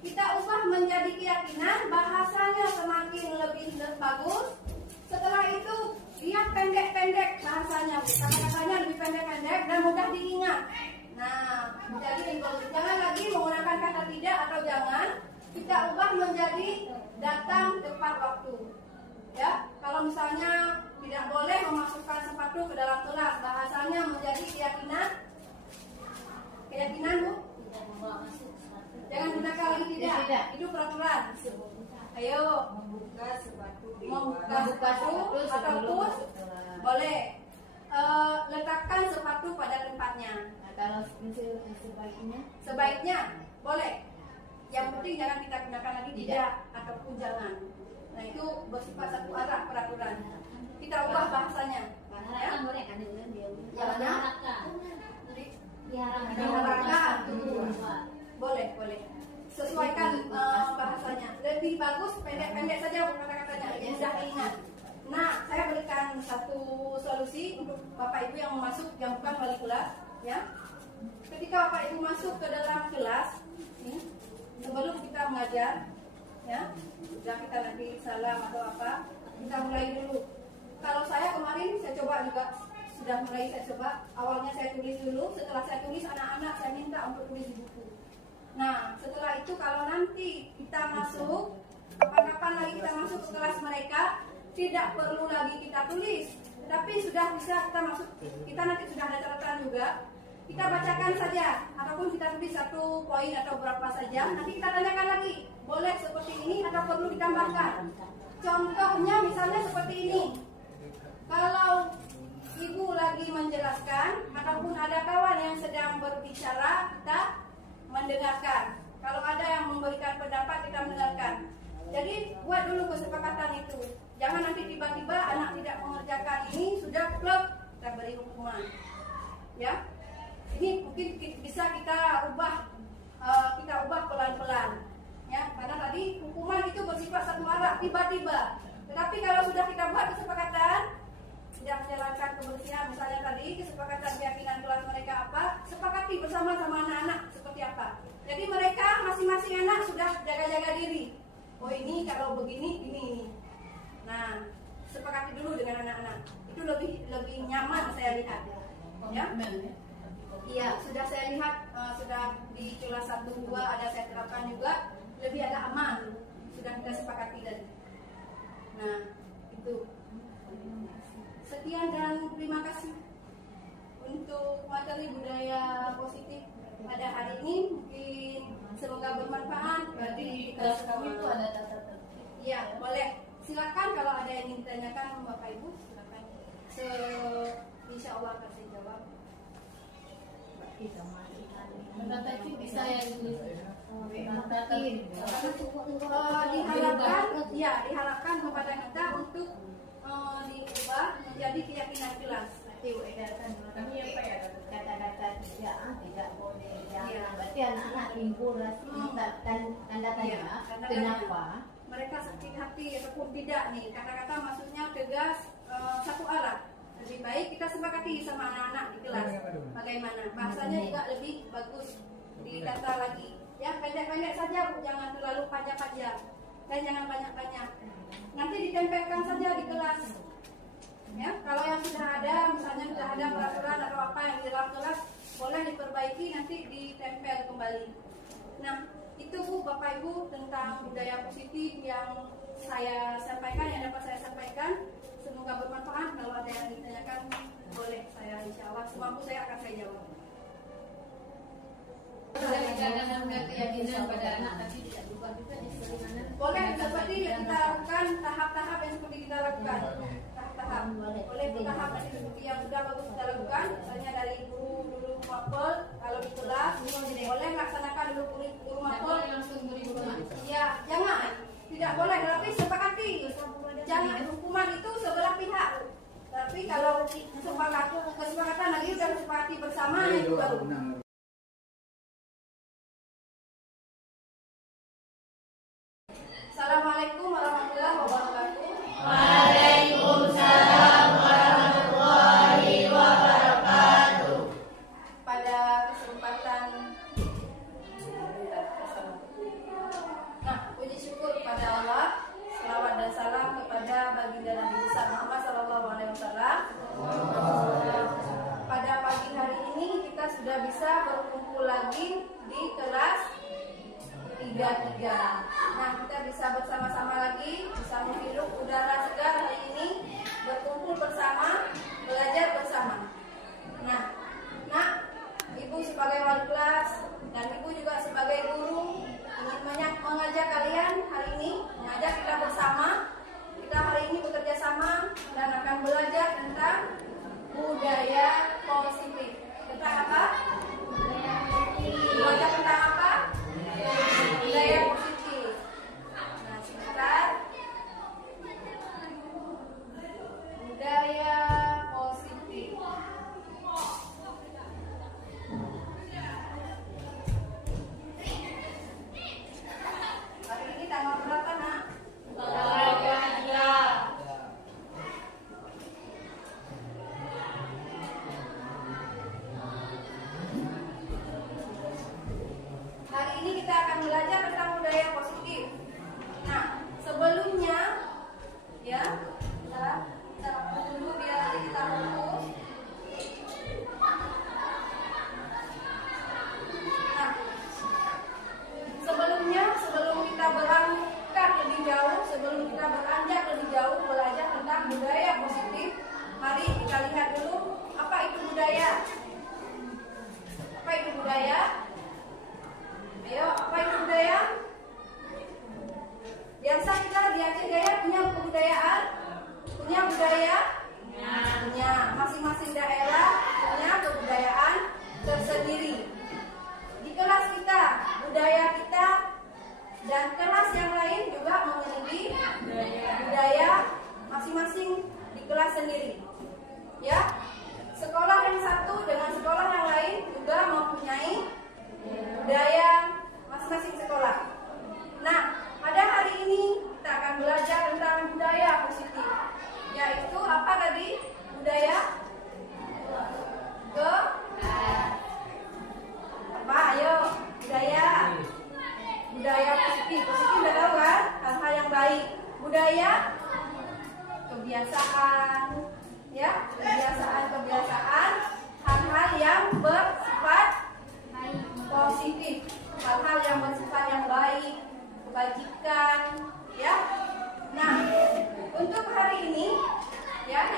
Kita ubah menjadi keyakinan, bahasanya semakin lebih bagus. Setelah itu dia pendek-pendek bahasanya, kata-katanya lebih pendek-pendek dan mudah diingat. Nah, jadi jangan lagi menggunakan kata tidak atau jangan, kita ubah menjadi datang tepat waktu. Ya, kalau misalnya tidak boleh memasukkan sepatu ke dalam kelas, bahasanya menjadi keyakinan. Keyakinan, Bu? Jangan gunakan lagi tidak. Itu peraturan. Ayo, membuka sepatu ataupun boleh letakkan sepatu pada tempatnya. Nah, kalau Sebaiknya boleh. Yang penting jangan kita gunakan lagi tidak ataupun jangan. Nah, itu bersifat satu arah peraturan. Kita ubah bahasanya. Ya? Diharapkan. Boleh. Sesuaikan bahasanya. Lebih bagus pendek-pendek saja kata-katanya, mudah diingat. Nah, saya berikan satu solusi untuk Bapak Ibu yang masuk yang bukan wali kelas, ya. Ketika Bapak Ibu masuk ke dalam kelas, sebelum kita mengajar, ya, sudah kita nanti salam atau apa, kita mulai dulu. Kalau saya kemarin saya coba juga sudah mulai saya coba. Awalnya saya tulis dulu, setelah saya tulis anak-anak saya minta untuk tulis di buku. Nah, setelah itu kalau nanti kita masuk, kapan-kapan lagi kita masuk ke kelas mereka, tidak perlu lagi kita tulis, tapi sudah bisa kita masuk. Kita nanti sudah ada catatan juga. Kita bacakan saja, ataupun kita tulis satu poin atau berapa saja. Nanti kita tanyakan lagi, boleh seperti ini atau perlu ditambahkan. Contohnya misalnya seperti ini. Kalau ibu lagi menjelaskan, ataupun ada kawan yang sedang berbicara, kita mendengarkan. Kalau ada yang memberikan pendapat, kita mendengarkan. Jadi buat dulu kesepakatan itu. Jangan nanti tiba-tiba anak tidak mengerjakan ini, sudah klub, kita beri hukuman. Ya, ini mungkin bisa kita ubah pelan-pelan. Ya, karena tadi hukuman itu bersifat satu arah, tiba-tiba. Tetapi kalau sudah kita buat kesepakatan, tidak menjalankan kebersihan, misalnya tadi kesepakatan keyakinan kelas mereka apa, sepakati bersama-sama anak-anak seperti apa. Jadi mereka masing-masing anak sudah jaga-jaga diri. Oh, ini kalau begini ini. Nah, sepakati dulu dengan anak-anak. Itu lebih nyaman saya lihat. Ya. Iya, sudah saya lihat sudah di kelas 1 2 ada saya terapkan juga, lebih agak aman. Sudah kita sepakati tadi. Nah, itu. Sekian dan terima kasih untuk materi budaya positif pada hari ini. Mungkin semoga bermanfaat bagi kita semua. itu ada catatan. Ya, boleh. Silakan kalau ada yang ingin ditanyakan Bapak Ibu, silakan. Insya Allah akan saya jawab. Tadi bisa yang diharapkan kepada kita untuk diubah menjadi keyakinan kelas. Kami apa ya kata-kata tidak boleh jangan. Berarti anak-anak timbul tanda tanya kenapa mereka sakit hati ataupun tidak nih. Kata-kata maksudnya tegas satu arah. Lebih baik baik, kita sepakati sama anak-anak di kelas bagaimana bahasanya juga lebih bagus ditata lagi ya, pendek-pendek saja Bu, jangan terlalu panjang-panjang dan jangan banyak-banyak, nanti ditempelkan saja di kelas ya. Kalau yang sudah ada, misalnya sudah ada peraturan atau apa yang di dalam kelas boleh diperbaiki, nanti ditempel kembali. Nah itu Bu, Bapak Ibu, tentang budaya positif yang saya sampaikan, yang dapat saya sampaikan. Semoga bermanfaat. Kalau ada yang ditanyakan boleh, saya insya Allah semampu saya akan saya jawab. Jangan keyakinan pada anak tapi tidak berubah juga boleh seperti yang kita lakukan, tahap-tahap yang seperti kita lakukan, tahap-tahap boleh bertahap seperti yang sudah bagus kita lakukan. Misalnya dari guru dulu mapel, kalau di kelas boleh laksanakan dulu guru mapel langsung beri rumah. ya, jangan, tidak boleh, tapi sepakati, jangan hukuman itu sebelah pihak. Tapi kalau kesepakatan lagi sudah sepakati bersama itu baru. Assalamualaikum warahmatullahi wabarakatuh. Waalaikumsalam warahmatullahi wabarakatuh. Pada kesempatan puji syukur kepada Allah, selawat dan salam kepada baginda Nabi besar Muhammad SAW. Pada pagi hari ini kita sudah bisa berkumpul lagi di kelas 33. Nah, kita bisa bersama-sama lagi, bisa menghirup udara segar hari ini, berkumpul bersama, belajar bersama. Nah, Ibu sebagai wali kelas dan Ibu juga sebagai guru ingin mengajak kalian hari ini, mengajak kita bersama. Kita hari ini bekerja sama dan akan belajar tentang budaya positif. Tentang apa? Belajar tentang apa? Budaya positif. Nah, sebentar. Budaya positif. Hari ini tanggal berapa, Nak? Hari ini kita akan belajar tentang budaya positif. Nah, sebelumnya ya, kita dulu biar nanti kita fokus. Nah, sebelum kita berangkat lebih jauh, sebelum kita beranjak lebih jauh belajar tentang budaya positif, mari kita lihat dulu apa itu budaya. Apa itu budaya? Ayo, apa itu budaya? Biasa kita di Aceh Jaya punya kebudayaan, punya budaya, punya masing-masing daerah punya kebudayaan tersendiri. Di kelas kita, budaya kita dan kelas yang lain juga memiliki budaya masing-masing di kelas sendiri. Ya, sekolah yang satu dengan sekolah yang lain juga mempunyai budaya masing-masing sekolah. Nah, pada hari ini kita akan belajar tentang budaya positif, yaitu apa tadi? Budaya apa? Ayo, budaya positif. Positif udah tahu kan? Hal-hal yang baik. Budaya kebiasaan, ya, kebiasaan, hal-hal yang bersifat positif, hal-hal yang bersifat yang baik, kebajikan, ya. Nah, untuk hari ini, ya.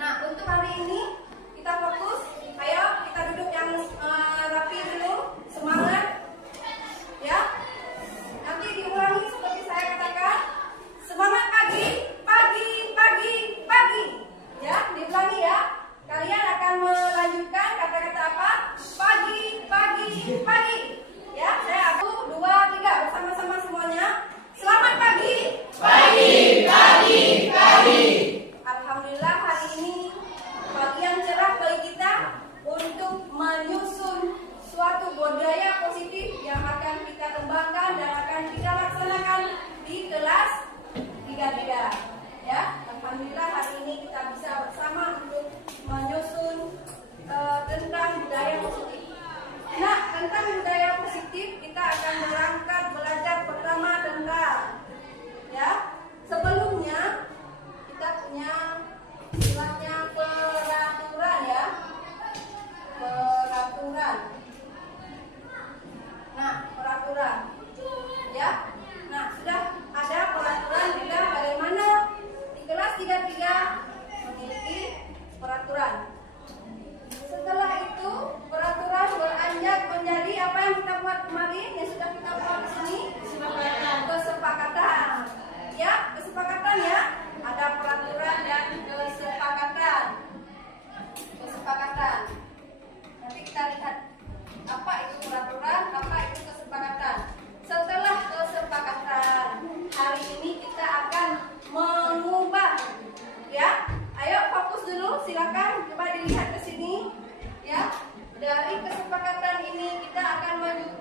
Nah, untuk hari ini kita fokus. Ayo kita duduk yang rapi dulu, semangat, ya. Nanti diulangi seperti saya katakan, semangat pagi, ya. Diulangi ya. Kalian akan melanjutkan kata-kata apa? Pagi. Ya, saya 1, 2, 3 bersama-sama semuanya. Selamat pagi. Pagi. kemarin yang sudah kita bahas di sini? Kesepakatan. Ya, kesepakatan ya. Ada peraturan dan kesepakatan. Kesepakatan. Nanti kita lihat apa itu peraturan, apa itu kesepakatan. Setelah kesepakatan, hari ini kita akan mengubah. Ya, ayo fokus dulu, silakan coba dilihat ke sini. Ya, dari kesepakatan ini kita akan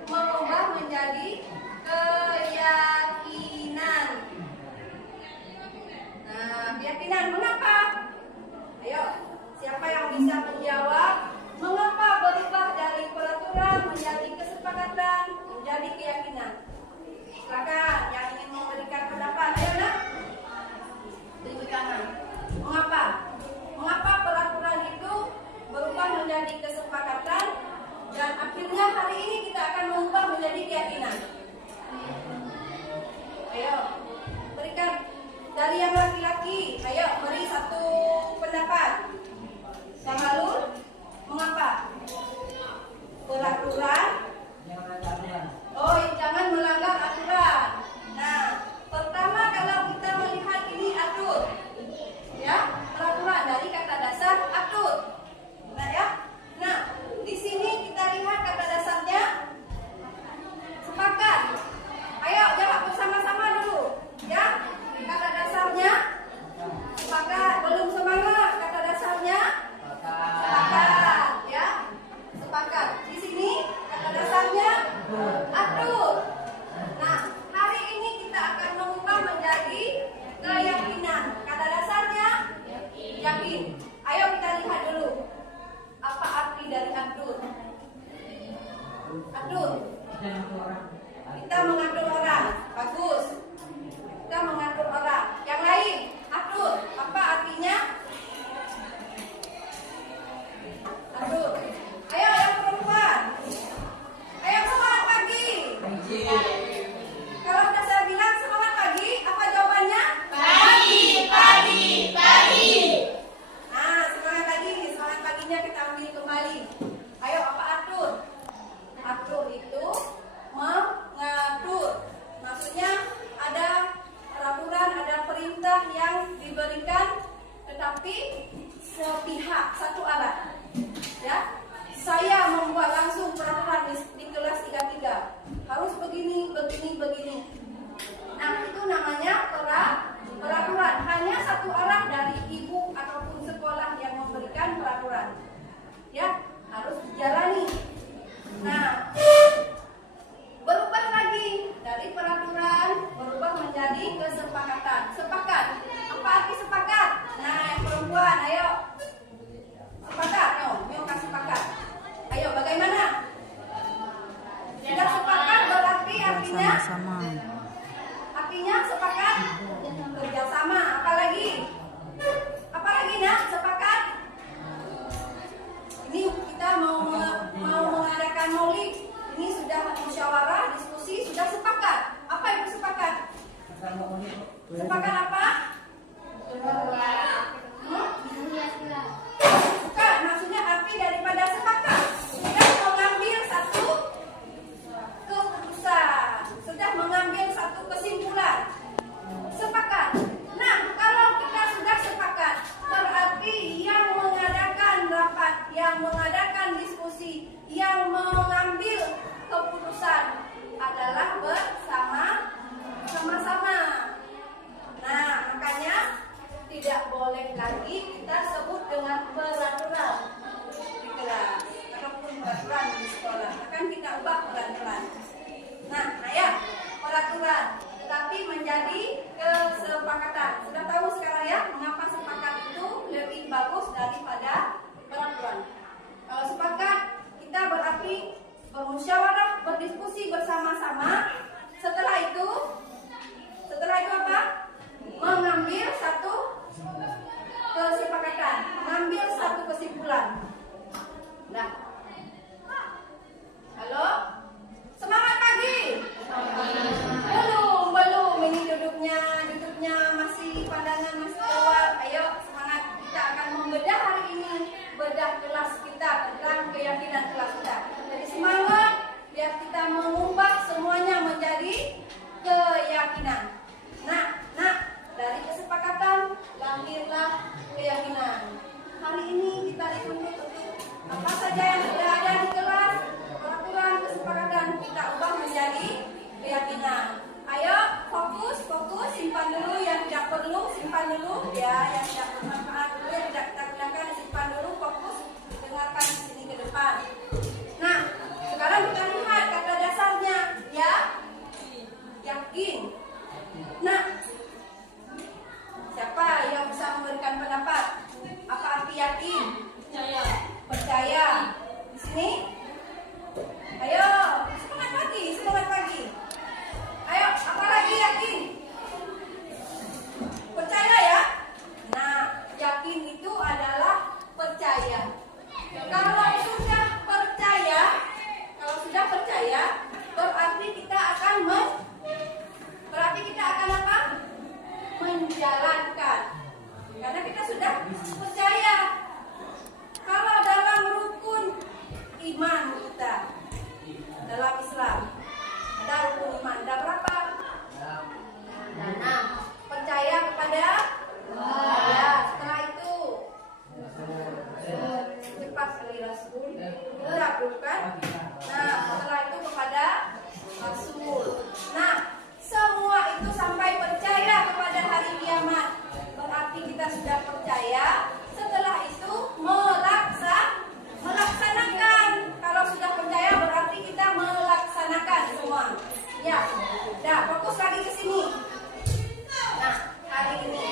mengubah menjadi keyakinan. Nah, keyakinan mengapa? Ayo, siapa yang bisa menjawab? Mengapa berubah dari peraturan menjadi kesepakatan menjadi keyakinan? Silakan yang ingin memberikan pendapat. Ayo nak, tunjuk tangan. Mengapa? Mengapa peraturan itu berubah menjadi kesepakatan dan akhirnya hari ini kita akan mengubah menjadi keyakinan? Ayo, berikan dari yang laki-laki. Ayo, beri satu pendapat. Yang lalu, mengapa? Peraturan. Oh, jangan melanggar aturan. Nah, pertama kalau kita melihat ini atur. Ya, peraturan dari kata dasar atur. Nah ya. Nah, di sini kita lihat kata dasarnya sepakat. Ayo jawab bersama-sama dulu. Ya. Kata dasarnya sepakat. Belum semangat kata dasarnya? Sepakat, ya. Sepakat. Di sini kata dasarnya atur. Nah, hari ini kita akan mengubah menjadi keyakinan. Kata dasarnya yakin. Ayo kita lihat dulu. Apa arti dari atur? Atur. Kita mengatur orang. Bagus. Kita mengatur orang. Yang lain, atur. Apa artinya? Atur. Ayo yang perempuan. Ayo semangat pagi. Kalau udah saya bilang semangat pagi, apa jawabannya? Pagi, pagi, pagi. Nah, semangat pagi. Semangat paginya kita ambil kembali. Ayo, apa atur? Atur itu mengatur. Maksudnya ada peraturan, ada perintah yang diberikan tetapi sepihak, satu arah. Ya. Saya membuat langsung peraturan di kelas 33. Harus begini, begini, begini. Nah, itu namanya peraturan. Hanya satu arah dari ibu ataupun sekolah yang memberikan peraturan. Ya, harus dijalani. Nah, berubah lagi dari peraturan berubah menjadi kesepakatan. Sepakat. Apa arti sepakat? Nah, yang perempuan, ayo. Sepakat, yuk kasih sepakat. Ayo, bagaimana? Sudah sepakat berarti artinya? Artinya sepakat kerjasama. Apalagi? Apalagi nak? Sepakat? Ini kita mau mengadakan maulid. Ini sudah musyawarah, diskusi, sudah sepakat. Apa itu sepakat? Sepakat apa? Bukan, maksudnya arti daripada sepakat. Sudah mengambil satu keputusan, sudah mengambil satu kesimpulan. Sepakat. Nah, kalau kita sudah sepakat, berarti yang mengadakan rapat, yang mengadakan diskusi, yang mengambil keputusan adalah bersama-sama. Nah, makanya tidak boleh lagi kita sebut dengan peraturan di kelas ataupun peraturan di sekolah. Akan kita ubah pelan-pelan. Nah ya, peraturan, tetapi menjadi kesepakatan. Sudah tahu sekarang ya, mengapa sepakat itu lebih bagus daripada peraturan. Kalau sepakat, kita berarti bermusyawarah, berdiskusi bersama-sama. Setelah itu apa? Mengambil satu kesepakatan, mengambil satu kesimpulan. Nah, halo, semangat pagi. Belum. Ini duduknya masih pandangan masih keluar. Ayo semangat, kita akan membedah hari ini, bedah kelas kita tentang keyakinan kelas kita. Jadi semangat, biar kita dulu ya, yang tidak bermanfaat dulu, yang tidak kita gunakan simpan dulu, fokus dengarkan di sini ke depan. Nah, sekarang kita lihat kata dasarnya ya, yakin. Nah, siapa yang bisa memberikan pendapat? Apa arti yakin? Percaya. Di sini? Ayo, semangat pagi, semangat pagi. Ayo, apa lagi yakin? Percaya ya. Nah, yakin itu adalah percaya. Kalau sudah percaya, berarti kita akan apa? Menjalankan. Karena kita sudah percaya. Kalau dalam rukun iman kita dalam Islam ada rukun iman, ada berapa? Nah, percaya kepada Allah. Ya, setelah itu cepat sekali Rasul melakukan. Nah, setelah itu kepada Rasul. Nah, semua itu sampai percaya kepada hari kiamat. Berarti kita sudah percaya. Setelah itu melaksanakan. Kalau sudah percaya berarti kita melaksanakan semua. Ya, dah fokus lagi ke sini. Nah, hari ini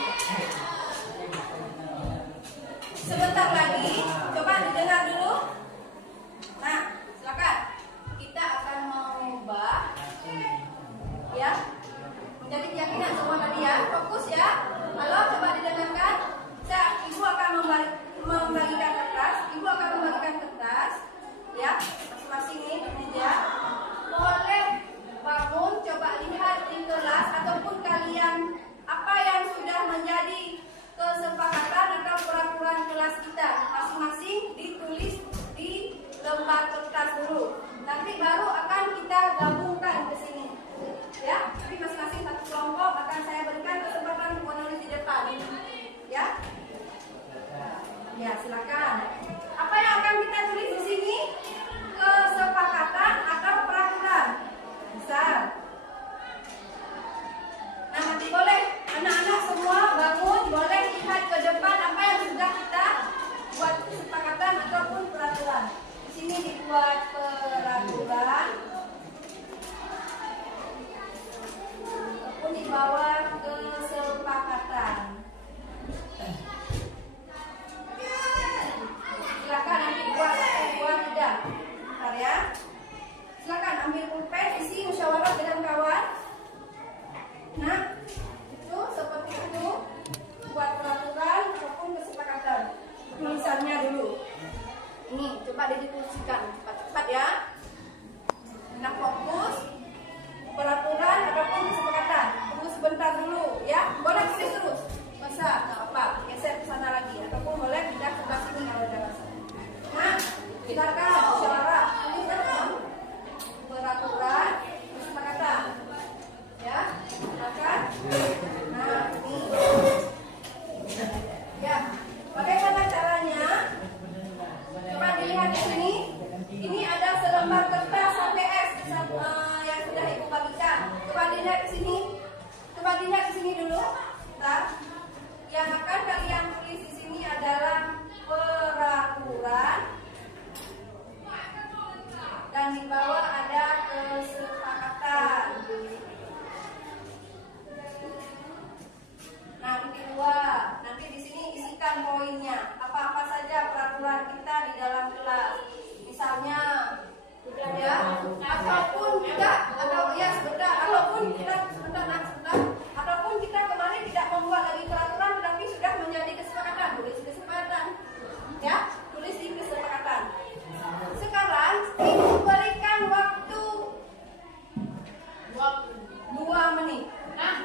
sebentar lagi, coba didengar dulu. Nah, silakan. Kita akan mengubah, ya, menjadi keyakinan semua tadi ya. Fokus ya. Halo, coba didengarkan. Ibu akan membagikan kertas. Ibu akan membagikan kertas, ya, masing-masing ini di meja. Boleh bangun, coba lihat di kelas ataupun kalian apa yang sudah menjadi kesepakatan atau peraturan kelas kita. Masing-masing ditulis di lembar kertas dulu. Nanti baru akan kita gabungkan ke sini. Ya, tapi masing-masing satu kelompok akan saya berikan kesempatan untuk menulis di depan. Ya. Ya, silakan. Apa yang akan kita tulis di sini? Kesepakatan atau peraturan. Bisa. Nah, nanti boleh anak-anak semua bangun, boleh lihat ke depan apa yang sudah kita buat kesepakatan ataupun peraturan. Di sini dibuat peraturan ataupun di bawah kesepakatan. Silakan nanti buat tidak. Bentar ya. Silakan ambil pulpen, isi musyawarah dengan kawan. Nah, itu seperti itu. Buat peraturan ataupun kesepakatan. Tulisannya dulu. Ini coba didiskusikan cepat-cepat ya. Kita fokus peraturan ataupun kesepakatan. Tunggu sebentar dulu ya. Boleh tulis terus. Masa apa? Geser ke sana lagi ataupun boleh pindah ke sini kalau ada rasa. Nah, silakan musyawarah. Tuliskan peraturan kesepakatan. Ya, silakan. Nah, ini. Ya, bagaimana caranya? Coba dilihat di sini. Ini ada selembar kertas HPS yang sudah Ibu bagikan. Coba dilihat di sini. Coba dilihat di sini dulu. Bentar. Yang akan kalian tulis di sini adalah peraturan dan di bawah ada kesepakatan. Nah, ini dua. Nanti di sini isikan poinnya. Apa-apa saja peraturan kita di dalam kelas. Misalnya, ya, ataupun tidak, atau ya sebentar, ataupun kita sebentar, ataupun kita kemarin tidak membuat lagi peraturan, tetapi sudah menjadi kesepakatan. Tulis kesepakatan, ya, tulis di kesepakatan. Sekarang Ibu berikan waktu 2 menit. Nah,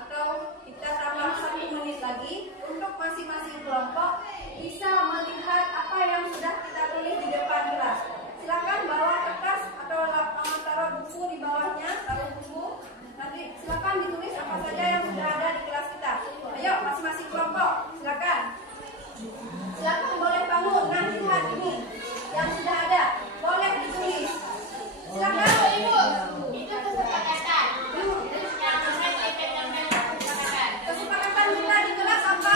atau kita tambah 1 menit lagi untuk masing-masing kelompok bisa melihat apa yang sudah kita tulis di depan kelas. Silakan bawa kertas atau taruh buku di bawahnya, taruh buku. Nanti silakan ditulis apa saja yang sudah ada di kelas kita. Ayo masing-masing kelompok, silakan. Silakan boleh bangun. Nah, lihat ini yang sudah ada, boleh ditulis. Silakan Ibu. Itu kesepakatan. Yang kesepakatan Kesepakatan kita di kelas apa?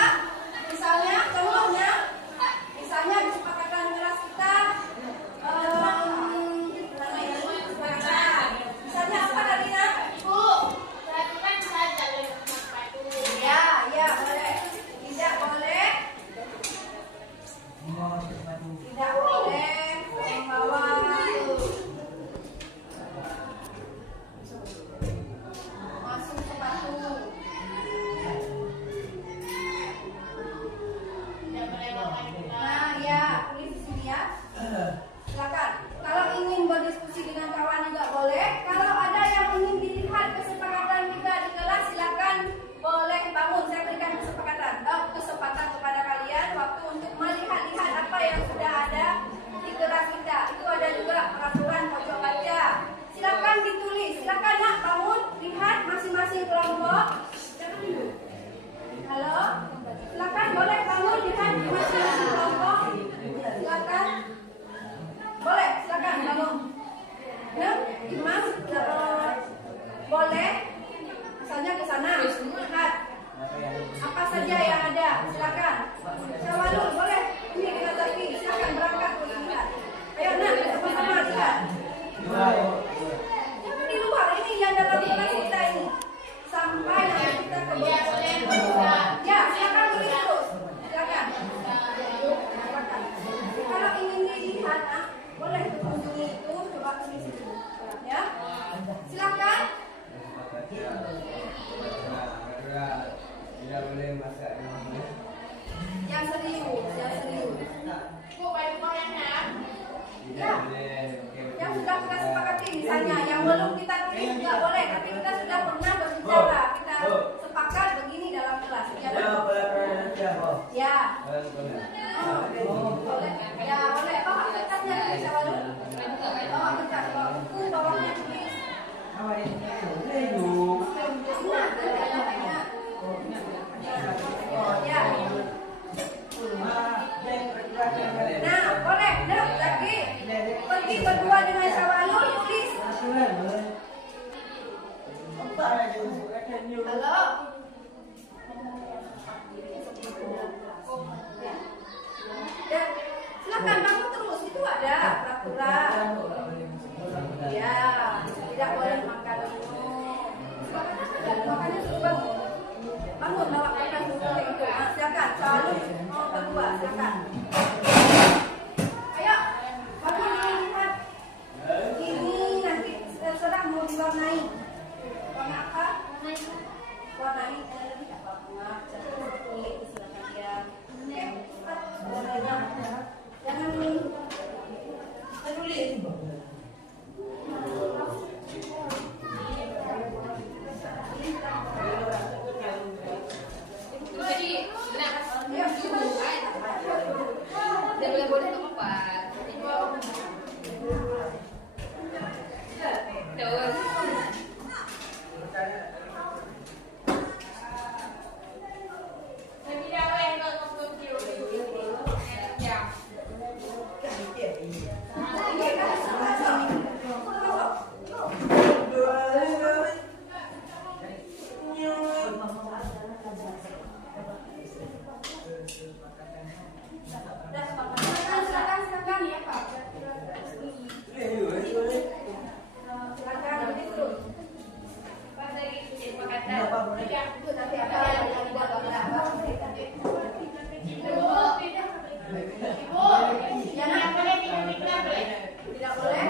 Ya. Boleh. Ya, boleh. Bawa kertasnya tulis awal. Bawa kertas, bawa buku, bawahnya tulis. Ya. Nah, boleh. Nah, lagi. Pergi berdua dengan Sawalun, tulis. Halo. Ya, silakan kamu terus, itu ada peraturan. Ya, tidak boleh makan minum. Makanya suruh bangun. Bangun, bawa kertas buku itu. Nah, silakan, selalu berdua, silakan. Ayo, bangun lihat. Ini nanti sedang mau diwarnai. Warna apa? Warnai lebih apa? Kulit, silakan dia. Jangan peduli. Jadi, nah, boleh untuk apa? Silakan ya Pak. Silakan nanti dulu. Itu nanti apa yang tidak boleh.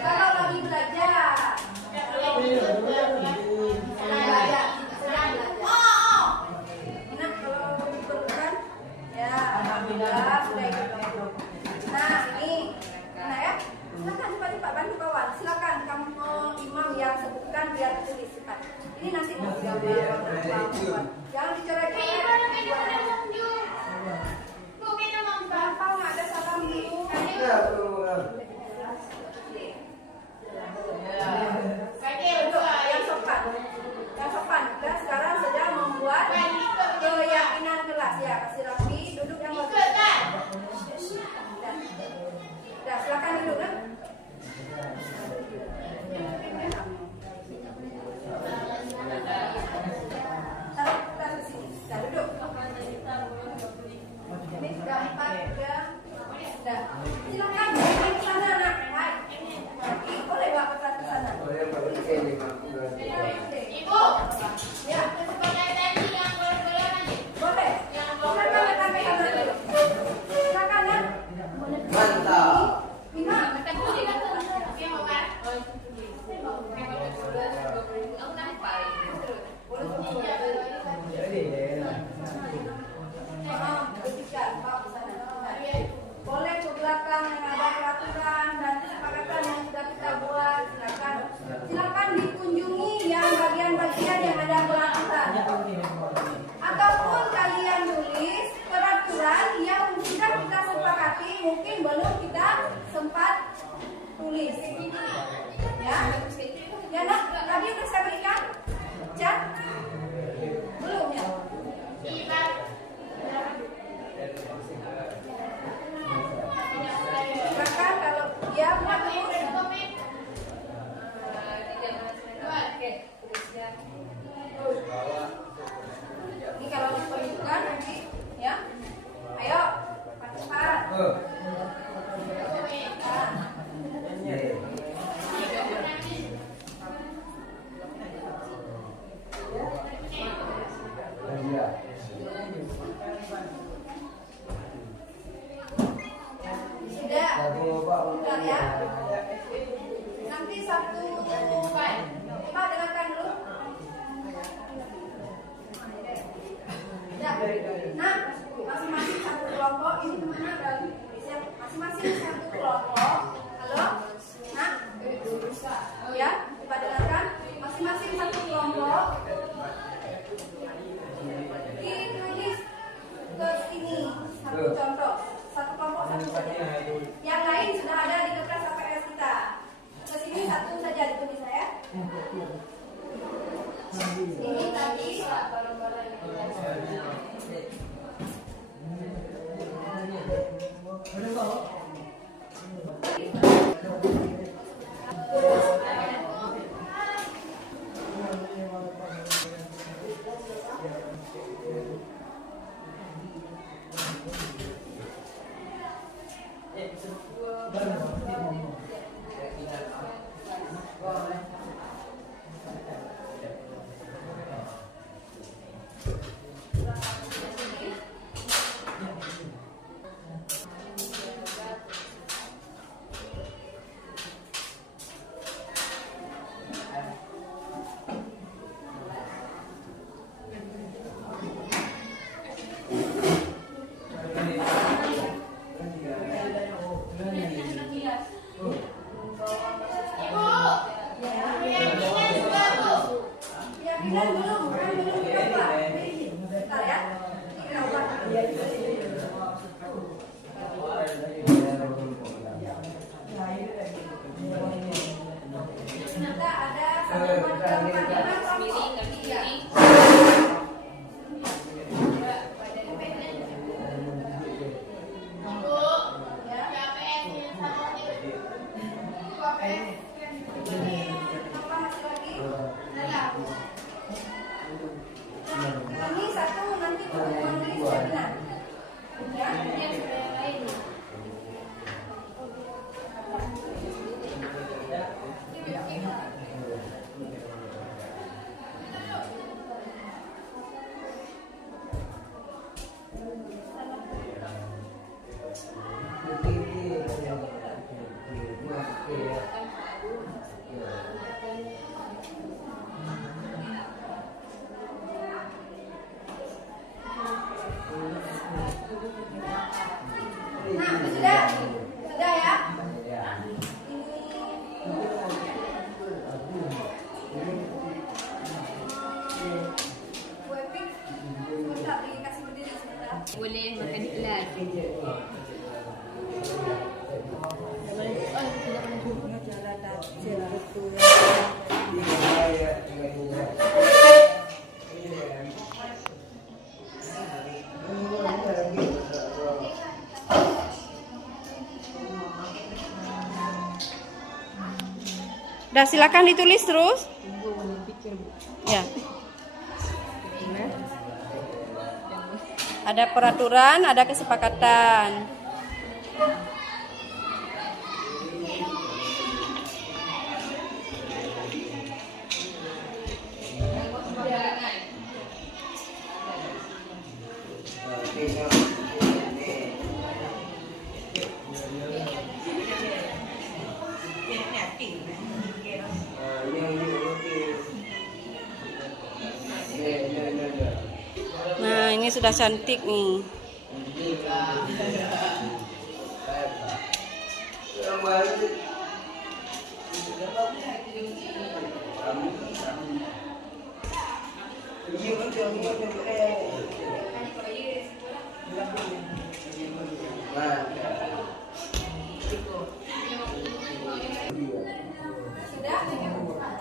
Kalau lagi belajar. Nah, ini. Nah ya. Silakan cepat-cepat bantu kawan. Silakan kamu imam yang sebutkan biar tulis cepat. Ini nanti mau gambar. Jangan dicoret-coret. Gampang ada salam dulu. Yang sopan. Yang sopan. Dan sekarang sedang membuat keyakinan kelas ya. Kasih rapi, duduk yang bagus. Dah, silakan duduk kan. Taruh di sini. Dah duduk. Ini sudah 4, sudah. Silakan ke sana nak. Hai. Boleh bawa kertas ke sana. Ibu. Ya. Boleh. Silakan letak ke sana dulu. Silakan ya. Mantap. Boleh ke belakang yang ada peraturan dan kesepakatan yang sudah kita buat. Silakan dikunjungi yang bagian-bagian yang ada peraturan. Ataupun kalian tulis peraturan yang sudah kita sepakati, mungkin belum kita sempat tulis. Ya, ya nak, tadi udah saya berikan cat, belum ya? Silakan kalau dia mau tulis. Ini kalau diperlukan nanti, ya. Ayo, cepat. Ini tadi ini satu nanti sudah ya. Boleh makan kelas. Dah, silakan ditulis terus. Ya. Ada peraturan, ada kesepakatan. Nah, ini sudah cantik nih.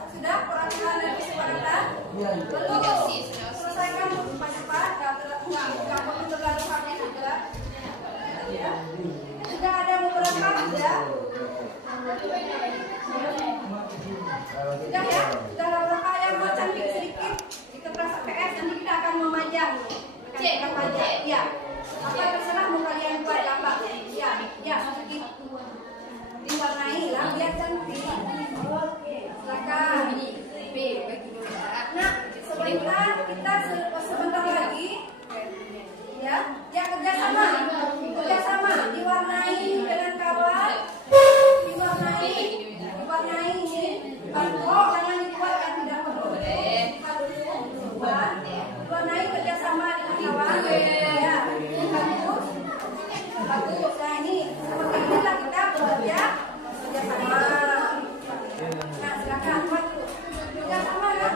Sudah peraturan dan kesepakatan? Belum. Selesaikan cepat-cepat, nggak perlu terlalu juga. Ya. Sudah ada beberapa sudah. Sudah ya, sudah ada beberapa yang mau cantik sedikit di kertas PS, nanti kita akan memajang. Ya. Apa terserah mau kalian buat apa? Ya, sedikit diwarnai lah biar cantik. Silakan. Nah, sebentar lagi ya kerjasama diwarnai dengan kawan, diwarnai ini kalau jangan dibuat kan tidak perlu diwarnai kerjasama dengan kawan ya bagus. Nah, ini seperti inilah kita bekerja kerjasama. Nah, silakan buat kerjasama kan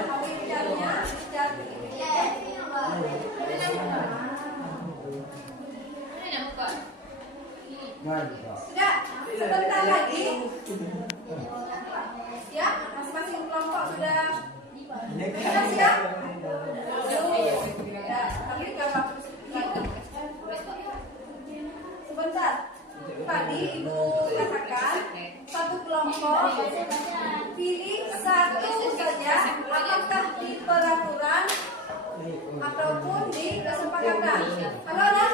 ataupun di kesepakatan. Halo nak,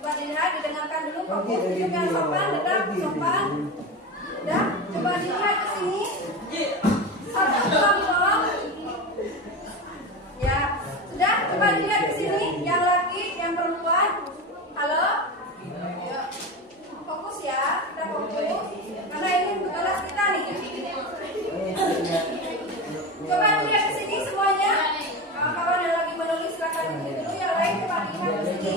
coba dilihat, didengarkan dulu. Fokus, duduk yang sopan, tetap sopan. Ya, coba dilihat ke sini. Satu kelompok. Ya, sudah. Coba dilihat ke sini. Yang laki, yang perempuan. Halo. Ya. Fokus ya, kita fokus. Karena ini kelas kita nih. Coba dilihat ke sini semuanya. Kawan-kawan yang lagi menulis silakan dulu. Yang lain coba dilihat ke sini.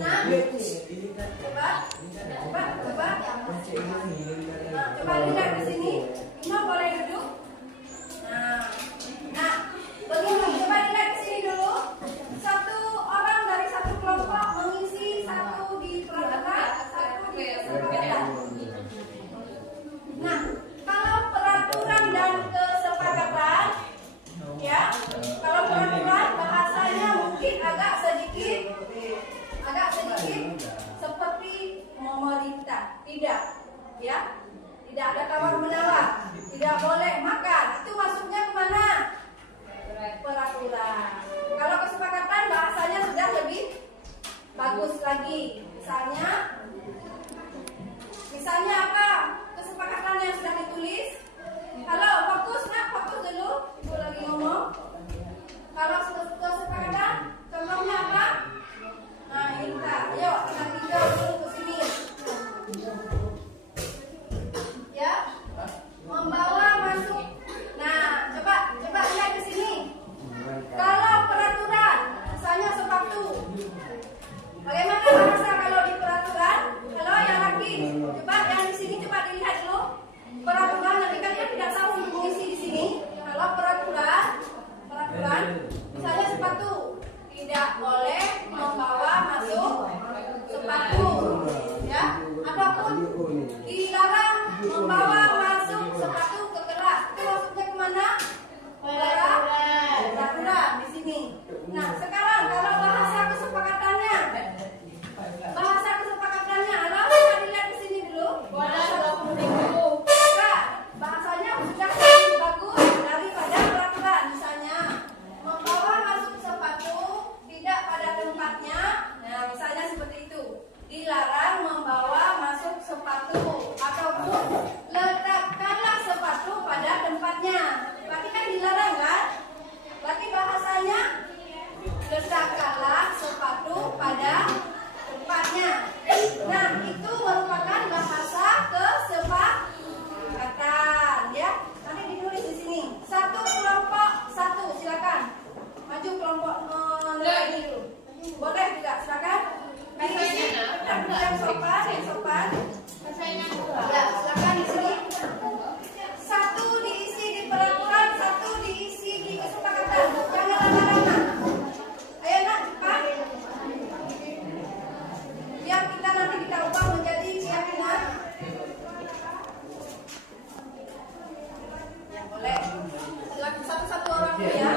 Nah, coba. Nah, coba lihat ke sini. Ima boleh duduk. Nah, begini. Coba lihat ke sini dulu. Satu orang dari satu kelompok mengisi satu di peraturan, satu di kesepakatan. Nah, kalau peraturan dan kesepakatan, ya, kalau peraturan bahasanya mungkin agak sedikit seperti memerintah, tidak, ya, tidak ada tawar menawar, tidak boleh makan. Itu masuknya kemana? Peraturan. Kalau kesepakatan bahasanya sudah lebih bagus lagi. Misalnya apa? Kesepakatan yang sudah ditulis. Halo, fokus nak, fokus dulu. Ibu lagi ngomong. Kalau kesepakatan, contohnya apa? Nah, ini kita. Yuk, kita tinggal dulu ke sini. Ya, membawa masuk. Nah, coba lihat ke sini. Kalau peraturan, misalnya sepatu. Bagaimana bahasa kalau di peraturan? Halo yang laki, coba yang di sini coba dilihat dulu. Peraturan, nanti kalian tidak tahu mengisi di sini. Kalau peraturan, misalnya sepatu tidak boleh membawa masuk sepatu, ya, ataupun dilarang membawa masuk sepatu ke kelas. Itu maksudnya kemana? Peraturan di sini. Nah, sekarang kalau bahasa kesepakatannya, halo, kita lihat di sini dulu. Bahasanya sudah lebih bagus daripada peraturan. Misalnya membawa masuk sepatu tidak pada tempatnya. Nah, misalnya seperti itu. Dilarang membawa masuk sepatu, ataupun letakkanlah sepatu pada tempatnya. Berarti kan dilarang kan? Berarti bahasanya letakkanlah sepatu pada tempatnya. Nah, itu merupakan bahasa kesepakatan, ya. Nanti ditulis di sini. Satu kelompok satu, silakan. Maju kelompok lain dulu. Boleh tidak? Silakan. Yang sopan. Ya, silakan di sini. Satu diisi di peraturan, satu diisi di kesepakatan. Jangan lama-lama. Ayo nak, cepat. Biar kita nanti kita ubah menjadi keyakinan. Ya, boleh. Silakan satu-satu orang dulu ya.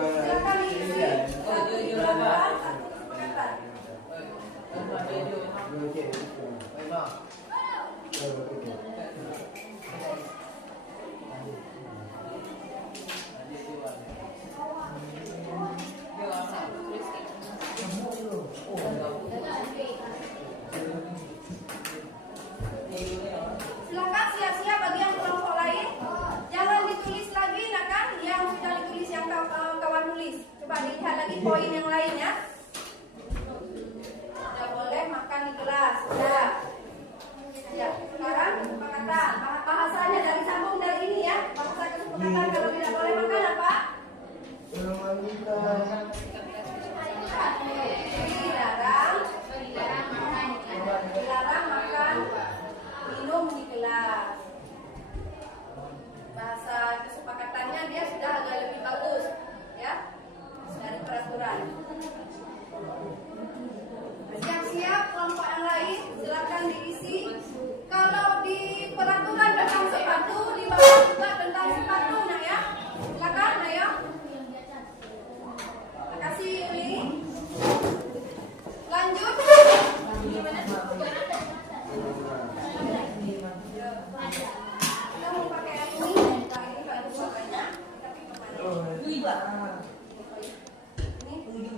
Silakan diisi. Satu di peraturan, satu kesepakatan. Silakan siap-siap bagi yang kelompok lain. Jangan ditulis lagi, nah kan? Yang sudah ditulis yang kawan tulis. Coba dilihat lagi poin yang lain ya. Tidak boleh makan di kelas. Sudah. Ya, sekarang kesepakatan. Bahasanya dari sambung dari ini ya. Bahasa kesepakatan kalau tidak boleh makan apa? Dilarang makan, minum di kelas. Bahasa kesepakatannya dia sudah agak lebih bagus, ya, dari peraturan. Siap-siap kelompok yang lain, silakan diisi. Kalau di peraturan tentang sepatu, di bawah juga tentang sepatu, nah ya, silakan, ayo.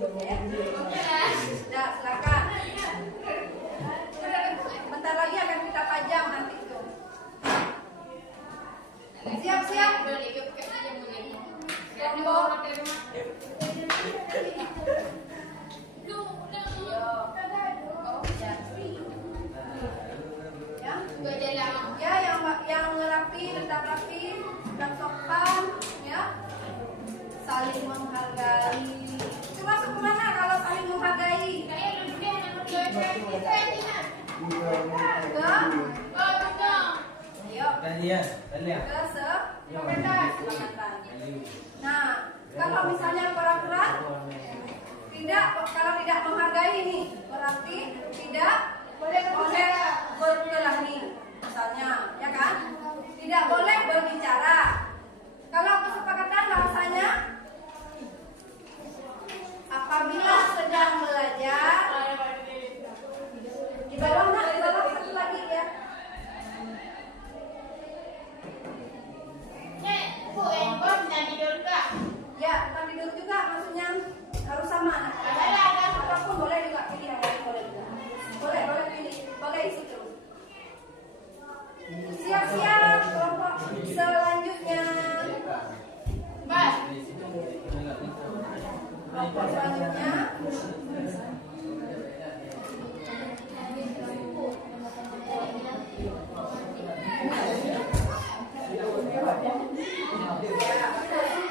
Ya. Nah, silakan. Bentar lagi akan kita pajang nanti itu. Siap-siap. Ya, yang rapi, tetap rapi, tetap sopan, ya. Saling menghargai. Itu masuk kemana kalau saling menghargai? Nah, kalau misalnya pura-pura kalau tidak menghargai ini berarti tidak boleh berkelahi, misalnya, ya kan? Tidak boleh berbicara. Kalau kesepakatan bahasanya apabila sedang belajar di bawah satu lagi ya. Ya, bukan tidur juga maksudnya harus sama. Apapun boleh juga pilih yang lain boleh juga. Boleh pilih, boleh isi terus. Siap-siap kelompok selanjutnya. Kelompok selanjutnya.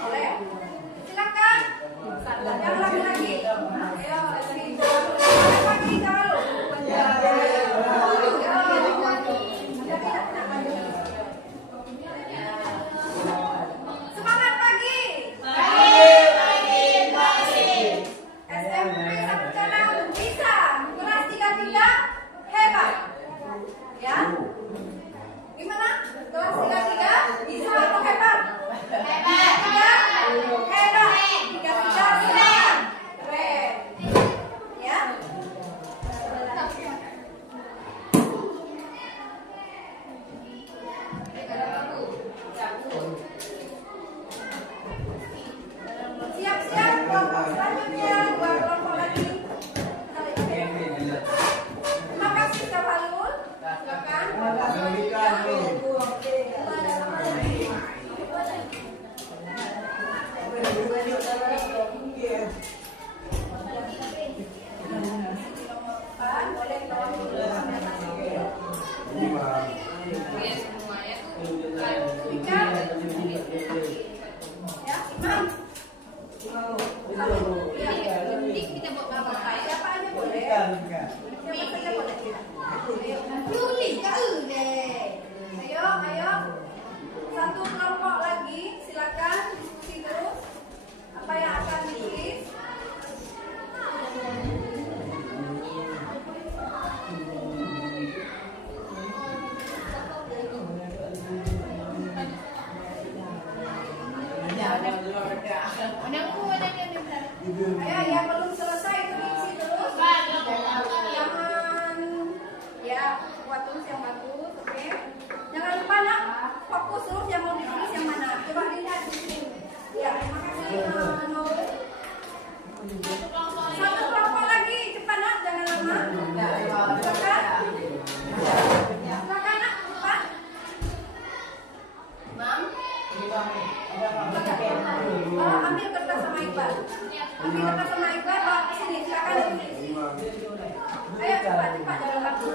Boleh. Silakan. Yang laki-laki. Ayo, lagi kalau. Semangat pagi. SMP 1 Canang bisa. Kelas 3 hebat. Ya. Gimana? Kelas 3 bisa atau hebat? Hebat. 3 keren. Ya. Siap-siap kelompok selanjutnya, 2 kelompok lagi. Terima kasih Kak Falul. Silakan. Boleh tolong dulu sampai atas itu. Ya, Imam. Siapa aja boleh. Siapa saja boleh. Ayo. Satu kelompok lagi, silakan diskusi terus. Apa yang akan ditulis? Ayo, yang belum selesai itu diisi terus. Jangan, ya, buat tulis yang bagus, oke? Jangan lupa nak, fokus terus yang mau ditulis yang mana. Coba lihat di sini. Ya, terima kasih Nur. Satu kelompok lagi, cepat nak, jangan lama. Silakan nak, cepat. Mam. Ambil kertas sama Iqbal. Bawa ke sini. Silakan ditulis. Ayo cepat dalam waktu.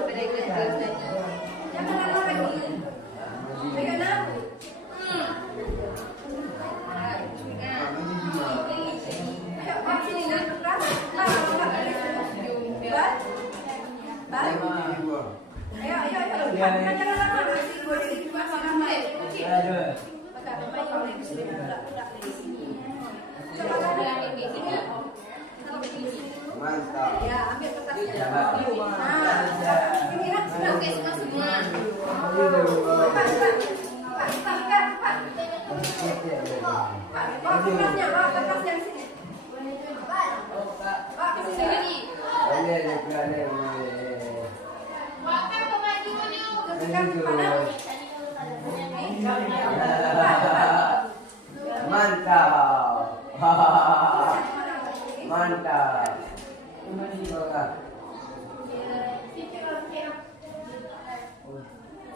Jangan lama lagi. Ayo nak. Ayo bawa sini nak kertas. Ayo. Jangan lama. Mantap. Ya, ambil kertasnya. Nah, ini nak semua. Cepat. Mantap. Semangat.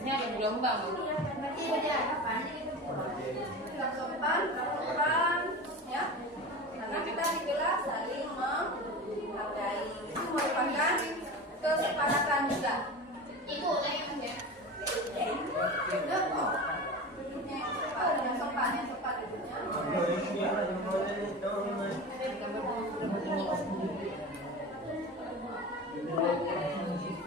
Ini ada gelombang. Sikap sopan, ya. Karena kita di kelas saling menghargai. Itu merupakan kesepakatan juga. Ibu, saya ya. Yang sopan duduknya.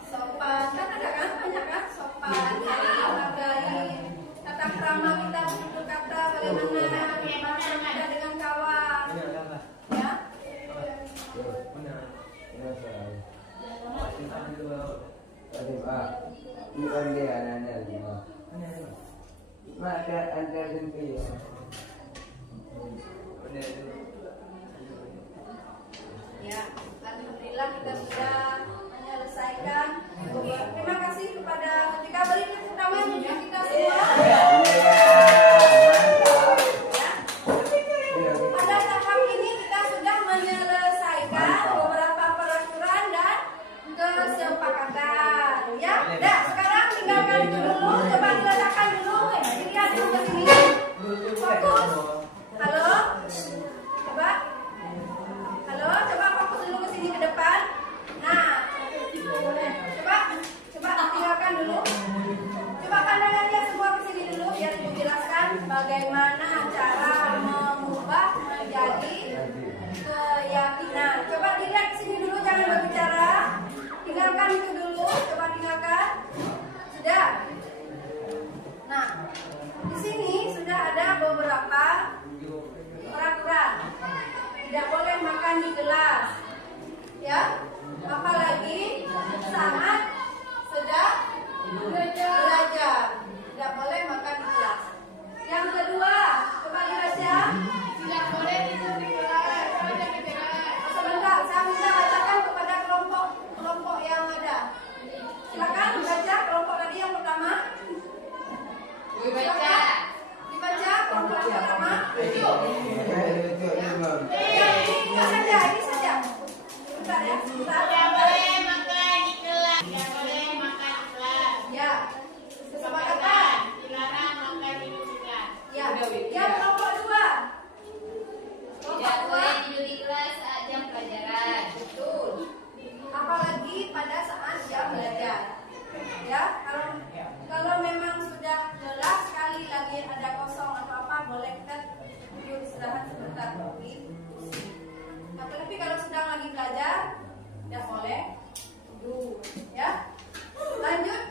Sopan, kan ada kan banyak kan sopan, menghargai tata krama kita berkata bagaimana kita dengan kawan, ya. Ini kan dia anak-anak. Maka anda sendiri. Ya, alhamdulillah kita sudah menyelesaikan. Terima kasih kepada ketika beri tepuk tangan untuk kita semua. Pada tahap ini kita sudah menyelesaikan beberapa peraturan dan kesepakatan. Ya, dah sekarang tinggalkan itu dulu, coba diletakkan dulu, dilihat dulu ke sini. Fokus. Halo, coba. Halo, coba fokus dulu ke sini ke depan. Nah, coba tinggalkan dulu. Coba pandangannya semua ke sini dulu biar ibu jelaskan bagaimana cara mengubah menjadi keyakinan. Coba dilihat ke sini dulu, jangan berbicara. Tinggalkan itu dulu, coba tinggalkan. Sudah. Nah, di sini sudah ada beberapa peraturan. Tidak boleh makan di gelas, ya. Apalagi saat sedang belajar, tidak boleh makan di gelas. Yang kedua, coba dibaca. Tidak boleh tidur di kelas. Sebentar, saya minta bacakan kepada kelompok yang ada. Silakan baca kelompok tadi yang pertama. Baca. Dibaca kelompok yang pertama. Ini saja. Sebentar ya, sebentar. Tidak boleh makan di kelas. Tidak boleh makan di kelas. Ya, kesepakatan. Dilarang makan di kelas. Ya, yang kelompok dua. Tidak boleh tidur di kelas saat jam pelajaran. Betul. Apalagi pada saat jam belajar. Ya, kalau memang sudah jelas sekali lagi ada kosong atau apa, boleh kita yuk istirahat sebentar tapi. Nah, tapi kalau sedang lagi belajar, tidak boleh duduk. Ya, lanjut.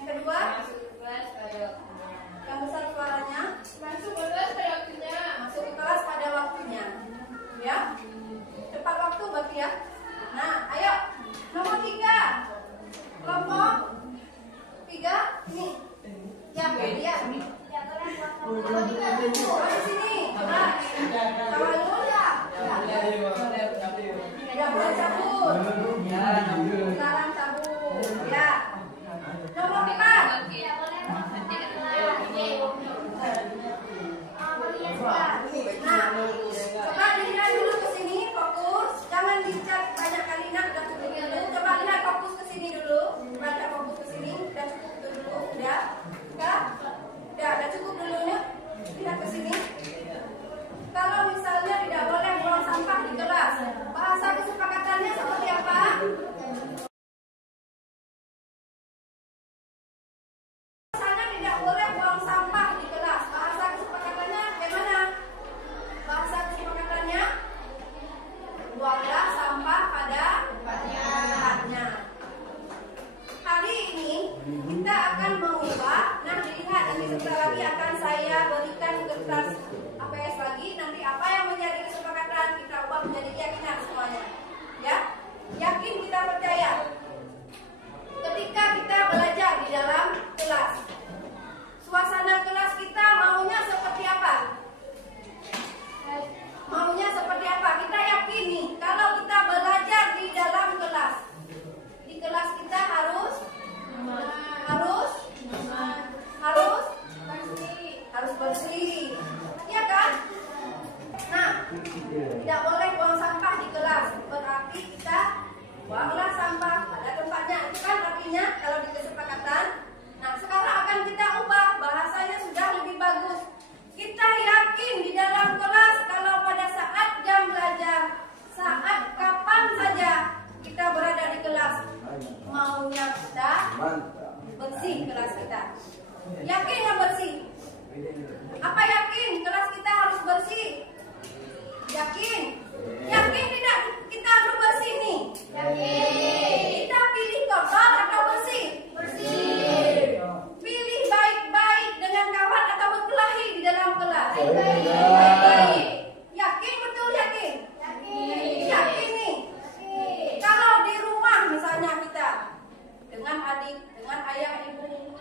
Yang kedua, Masuk ke kelas pada waktunya. yang besar suaranya, Masuk ke kelas pada waktunya. masuk ke kelas pada waktunya. Ya, tepat waktu berarti ya. Nah, ayo nomor 3. Kelompok 3 ini. Ya, dia. Nomor 3 dulu. Di sini. Coba. Kawal dulu ya. Tidak boleh cabut. Larang cabut. Ya. Nomor 4. Tidak boleh makan di kelas. Nah, coba dilihat dulu ke sini, fokus. Jangan dicat Tidak boleh buang sampah di kelas. Berarti kita buanglah sampah pada tempatnya. Itu kan artinya kalau di kesepakatan. Nah, sekarang akan kita ubah, bahasanya sudah lebih bagus. Kita yakin di dalam kelas kalau pada saat jam belajar, saat kapan saja kita berada di kelas, maunya kita bersih kelas kita. Yakin nggak bersih? Apa yakin kelas kita harus bersih? Yakin? Yakin tidak kita harus bersih nih? Yakin. Kita pilih kotor atau bersih? Bersih. Pilih baik-baik dengan kawan atau berkelahi di dalam kelas? Baik-baik. Yakin betul yakin? Yakin. Yakin nih? Kalau di rumah misalnya kita dengan adik, dengan ayah ibu,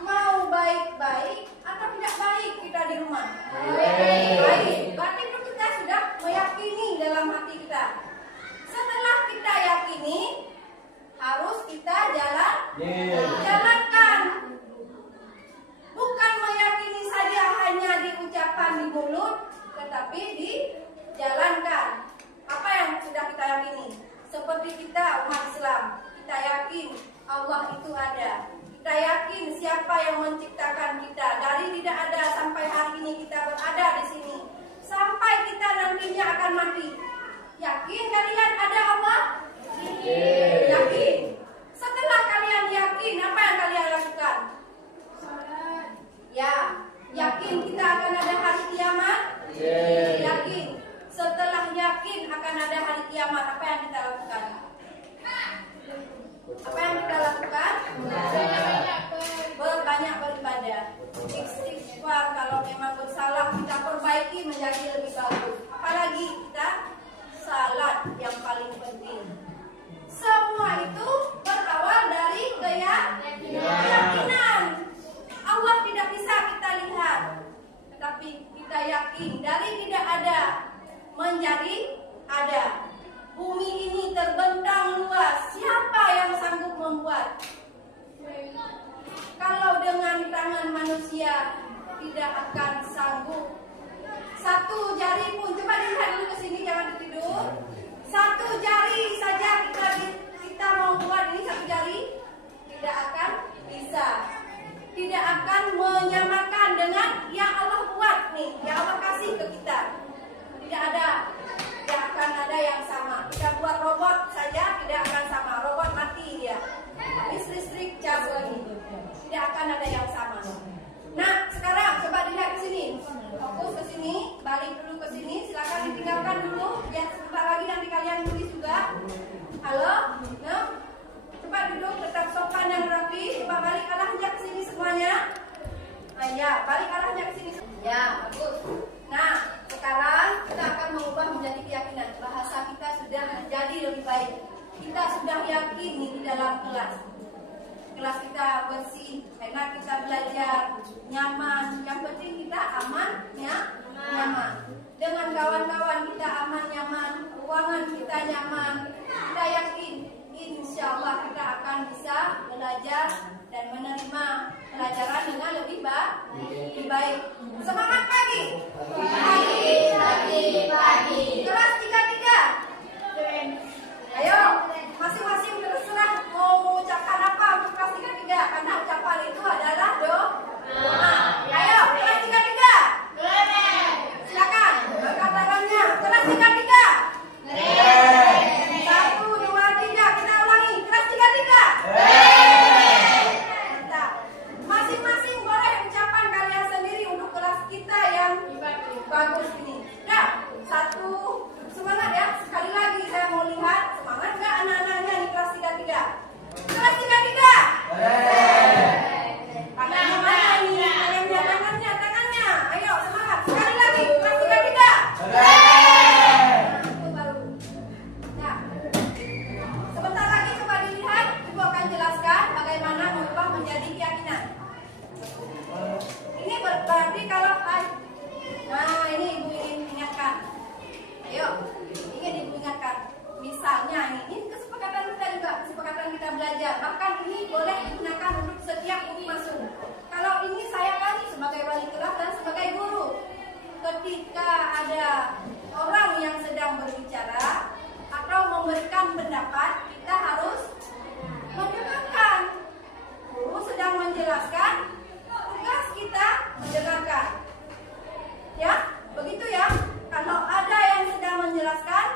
mau baik-baik atau tidak baik kita di rumah? Baik. Berarti itu kita sudah meyakini dalam hati kita. Setelah kita yakini, harus kita jalankan. Bukan meyakini saja hanya diucapkan di mulut, tetapi dijalankan. Apa yang sudah kita yakini? Seperti kita umat Islam, kita yakin Allah itu ada. Kita yakin siapa yang menciptakan kita. Dari tidak ada sampai hari ini kita berada di sini. Sampai kita nantinya akan mati. Yakin kalian ada Allah? Yakin. Setelah kalian yakin, apa yang kalian lakukan? Ya, yakin kita akan ada hari kiamat? Yakin. Setelah yakin akan ada hari kiamat, apa yang kita lakukan? Apa yang kita lakukan? Berbanyak beribadah. Istighfar kalau memang bersalah kita perbaiki menjadi lebih bagus. Apalagi kita salat yang paling penting. Semua itu berawal dari keyakinan. Allah tidak bisa kita lihat, tetapi kita yakin dari tidak ada menjadi ada. Bumi ini terbentang luas. Siapa yang sanggup membuat? Kalau dengan tangan manusia tidak akan sanggup. Satu jari pun, coba dilihat dulu ke sini, jangan tidur. Satu jari saja kita mau buat ini satu jari, tidak akan bisa. Tidak akan menyamakan dengan yang Allah buat nih, yang Allah kasih ke kita. Tidak akan ada yang sama. Kita buat robot saja tidak akan sama. Robot mati dia. Habis listrik cas lagi. Tidak akan ada yang sama. Nah, sekarang coba dilihat ke sini. Fokus ke sini, balik dulu ke sini. Silakan ditinggalkan dulu. Ya, sebentar lagi nanti kalian tulis juga. Halo? Nah, coba duduk tetap sopan dan rapi. Coba balik arahnya ke sini semuanya. Nah, ya, balik arahnya ke sini. Ya, bagus. Nah, sekarang kita akan mengubah menjadi keyakinan. Bahasa kita sudah menjadi lebih baik. Kita sudah yakin di dalam kelas. Kelas kita bersih, enak kita belajar, nyaman. Yang penting kita aman, ya, nyaman. Dengan kawan-kawan kita aman, nyaman. Ruangan kita nyaman. Kita yakin, insya Allah kita akan bisa belajar dan menerima pelajaran dengan lebih baik. Semangat pagi. Pagi. Kelas 3. Ayo, masing-masing terserah mau mengucapkan apa untuk kelas 3. Karena ucapan itu adalah doa. Ayo, kelas 3. Silakan, angkat tangannya. Kelas 3. 1, 2, 3. Kita ulangi. Kelas 3. Mantap. Masing-masing boleh ucapan kalian sendiri untuk kelas kita yang bagus ini. pendapat, kita harus mendengarkan. Guru sedang menjelaskan, tugas kita mendengarkan. Ya, begitu ya. Kalau ada yang sedang menjelaskan,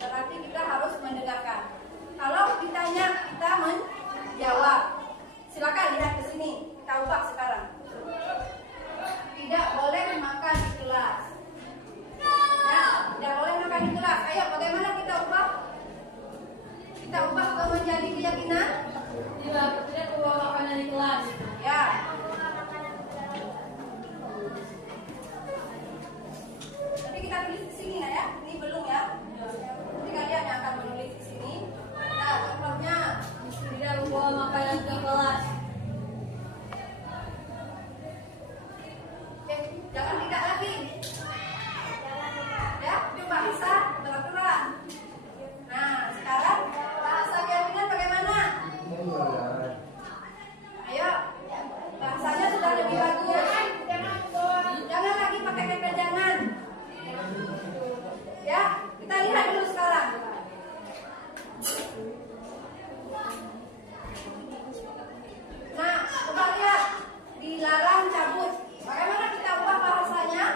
berarti kita harus mendengarkan. Kalau ditanya, kita menjawab. Silakan lihat ke sini, kita ubah sekarang. Tidak boleh makan di kelas. Ya, tidak boleh makan di kelas. Ayo, bagaimana kita ubah? Kita ubah ke menjadi keyakinan. Tidak boleh makanan di kelas. Ya. Nanti kita tulis di sini ya. Ini belum ya. Nanti kalian yang akan menulis di sini. Nah, contohnya Tidak boleh makanan ke kelas. jangan tidak lagi. Ya, itu bahasa teraturan. Nah, sekarang bahasa keyakinan bagaimana? Ayo, bahasanya sudah lebih bagus. Jangan lagi pakai kata jangan. Ya, kita lihat dulu sekarang. Nah, coba lihat, dilarang cabut. Bagaimana kita ubah bahasanya?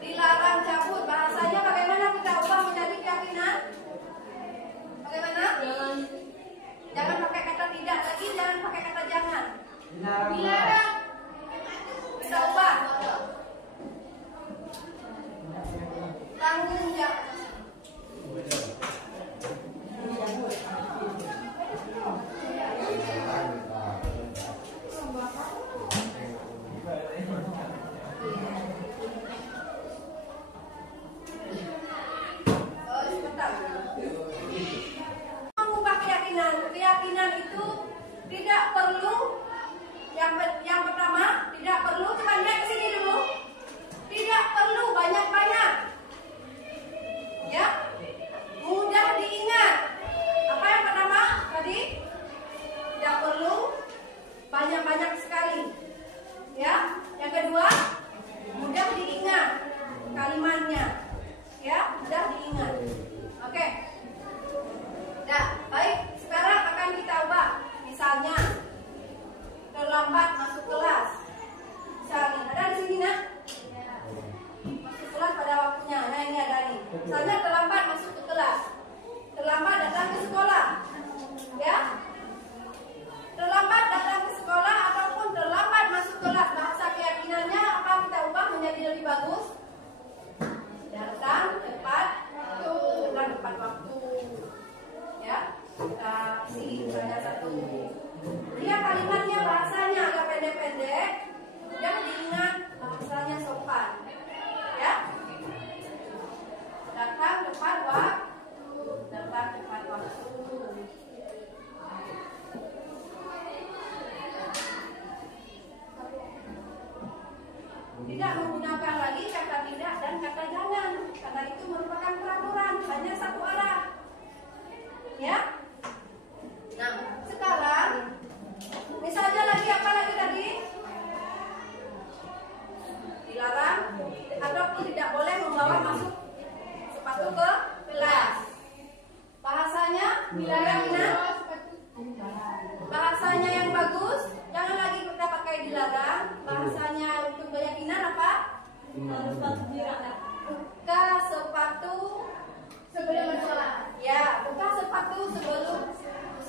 Dilarang cabut. Bahasanya bagaimana kita ubah menjadi keyakinan? Bagaimana? Jangan pakai kata tidak lagi, jangan pakai kata jangan. Dilarang. Kita ubah. Tanggung jawab. Mengubah keyakinan. Keyakinan itu tidak perlu. Yang pertama, tidak perlu. Coba lihat ke sini dulu. Tidak perlu banyak-banyak. Ya, mudah diingat. Apa yang pertama tadi? Tidak perlu banyak-banyak sekali. Ya, yang kedua, mudah diingat kalimatnya. Ya, mudah diingat. Oke. Nah, baik. Sekarang akan kita ubah. Misalnya, terlambat masuk kelas. Misalnya, ada di sini nak? Masuk kelas pada waktunya. Nah, ini ada nih. Misalnya terlambat masuk ke kelas. Terlambat datang ke sekolah. Ya. Terlambat datang ke sekolah ataupun terlambat masuk kelas. Bahasa keyakinannya apa kita ubah menjadi lebih bagus? Datang tepat waktu. Datang tepat waktu. Ya. Kita isi misalnya satu. Lihat kalimatnya, bahasanya agak pendek-pendek. Mudah diingat, bahasanya sopan. Ya. Datang tepat waktu. Datang tepat waktu. Tidak menggunakan lagi kata tidak dan kata jangan, karena itu merupakan peraturan, hanya satu arah. Ya. Nah, sekarang misalnya lagi apa lagi tadi? Dilarang ataupun tidak boleh membawa masuk sepatu ke kelas. Bahasanya dilarang, nah. Bahasanya yang bagus, jangan lagi kita pakai dilarang. Bahasanya untuk keyakinan apa? Buka sepatu sebelum sekolah. Ya, buka sepatu sebelum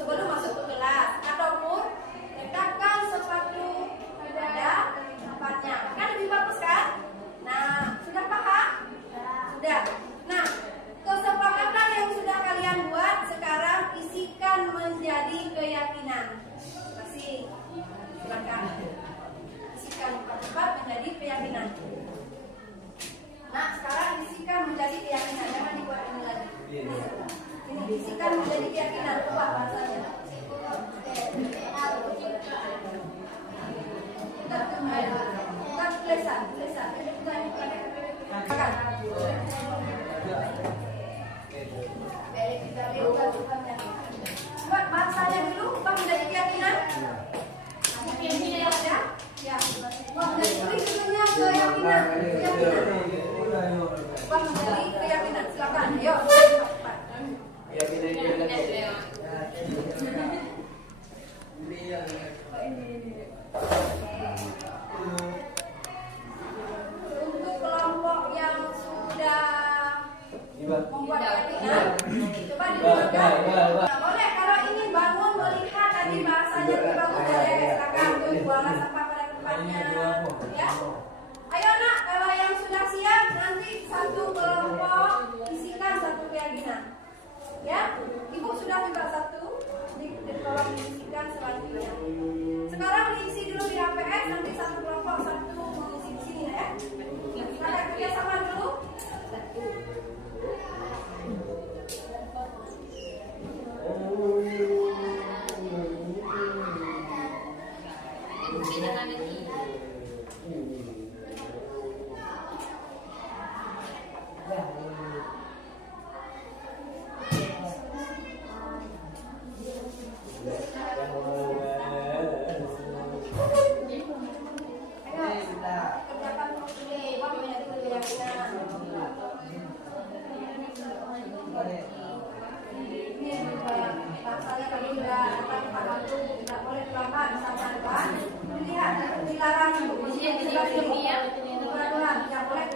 masuk ke kelas, ataupun letakkan sepatu pada tempatnya. Kan lebih bagus kan? Nah, sudah paham? Sudah. Nah, kesepakatan yang sudah kalian buat sekarang isikan menjadi keyakinan. Kasih, silakan. Isikan cepat menjadi keyakinan. Nah, sekarang isikan menjadi keyakinan. Jangan dibuat ini lagi. Ini isikan menjadi keyakinan. Ubah bahasanya. Oke. membuat keyakinan. Coba dibuatkan. Nah, boleh kalau ingin bangun melihat tadi bahasanya bagus boleh silakan tuh buanglah sampah pada tempatnya. Ya. Ayo nak, kalau yang sudah siap nanti satu kelompok isikan satu keyakinan. Ya, ibu sudah juga satu, tolong diisikan selanjutnya. Sekarang diisi dulu di HPS, nanti satu kelompok satu mengisi di sini ya. Ada kerjasama dulu. Dilarang tidak boleh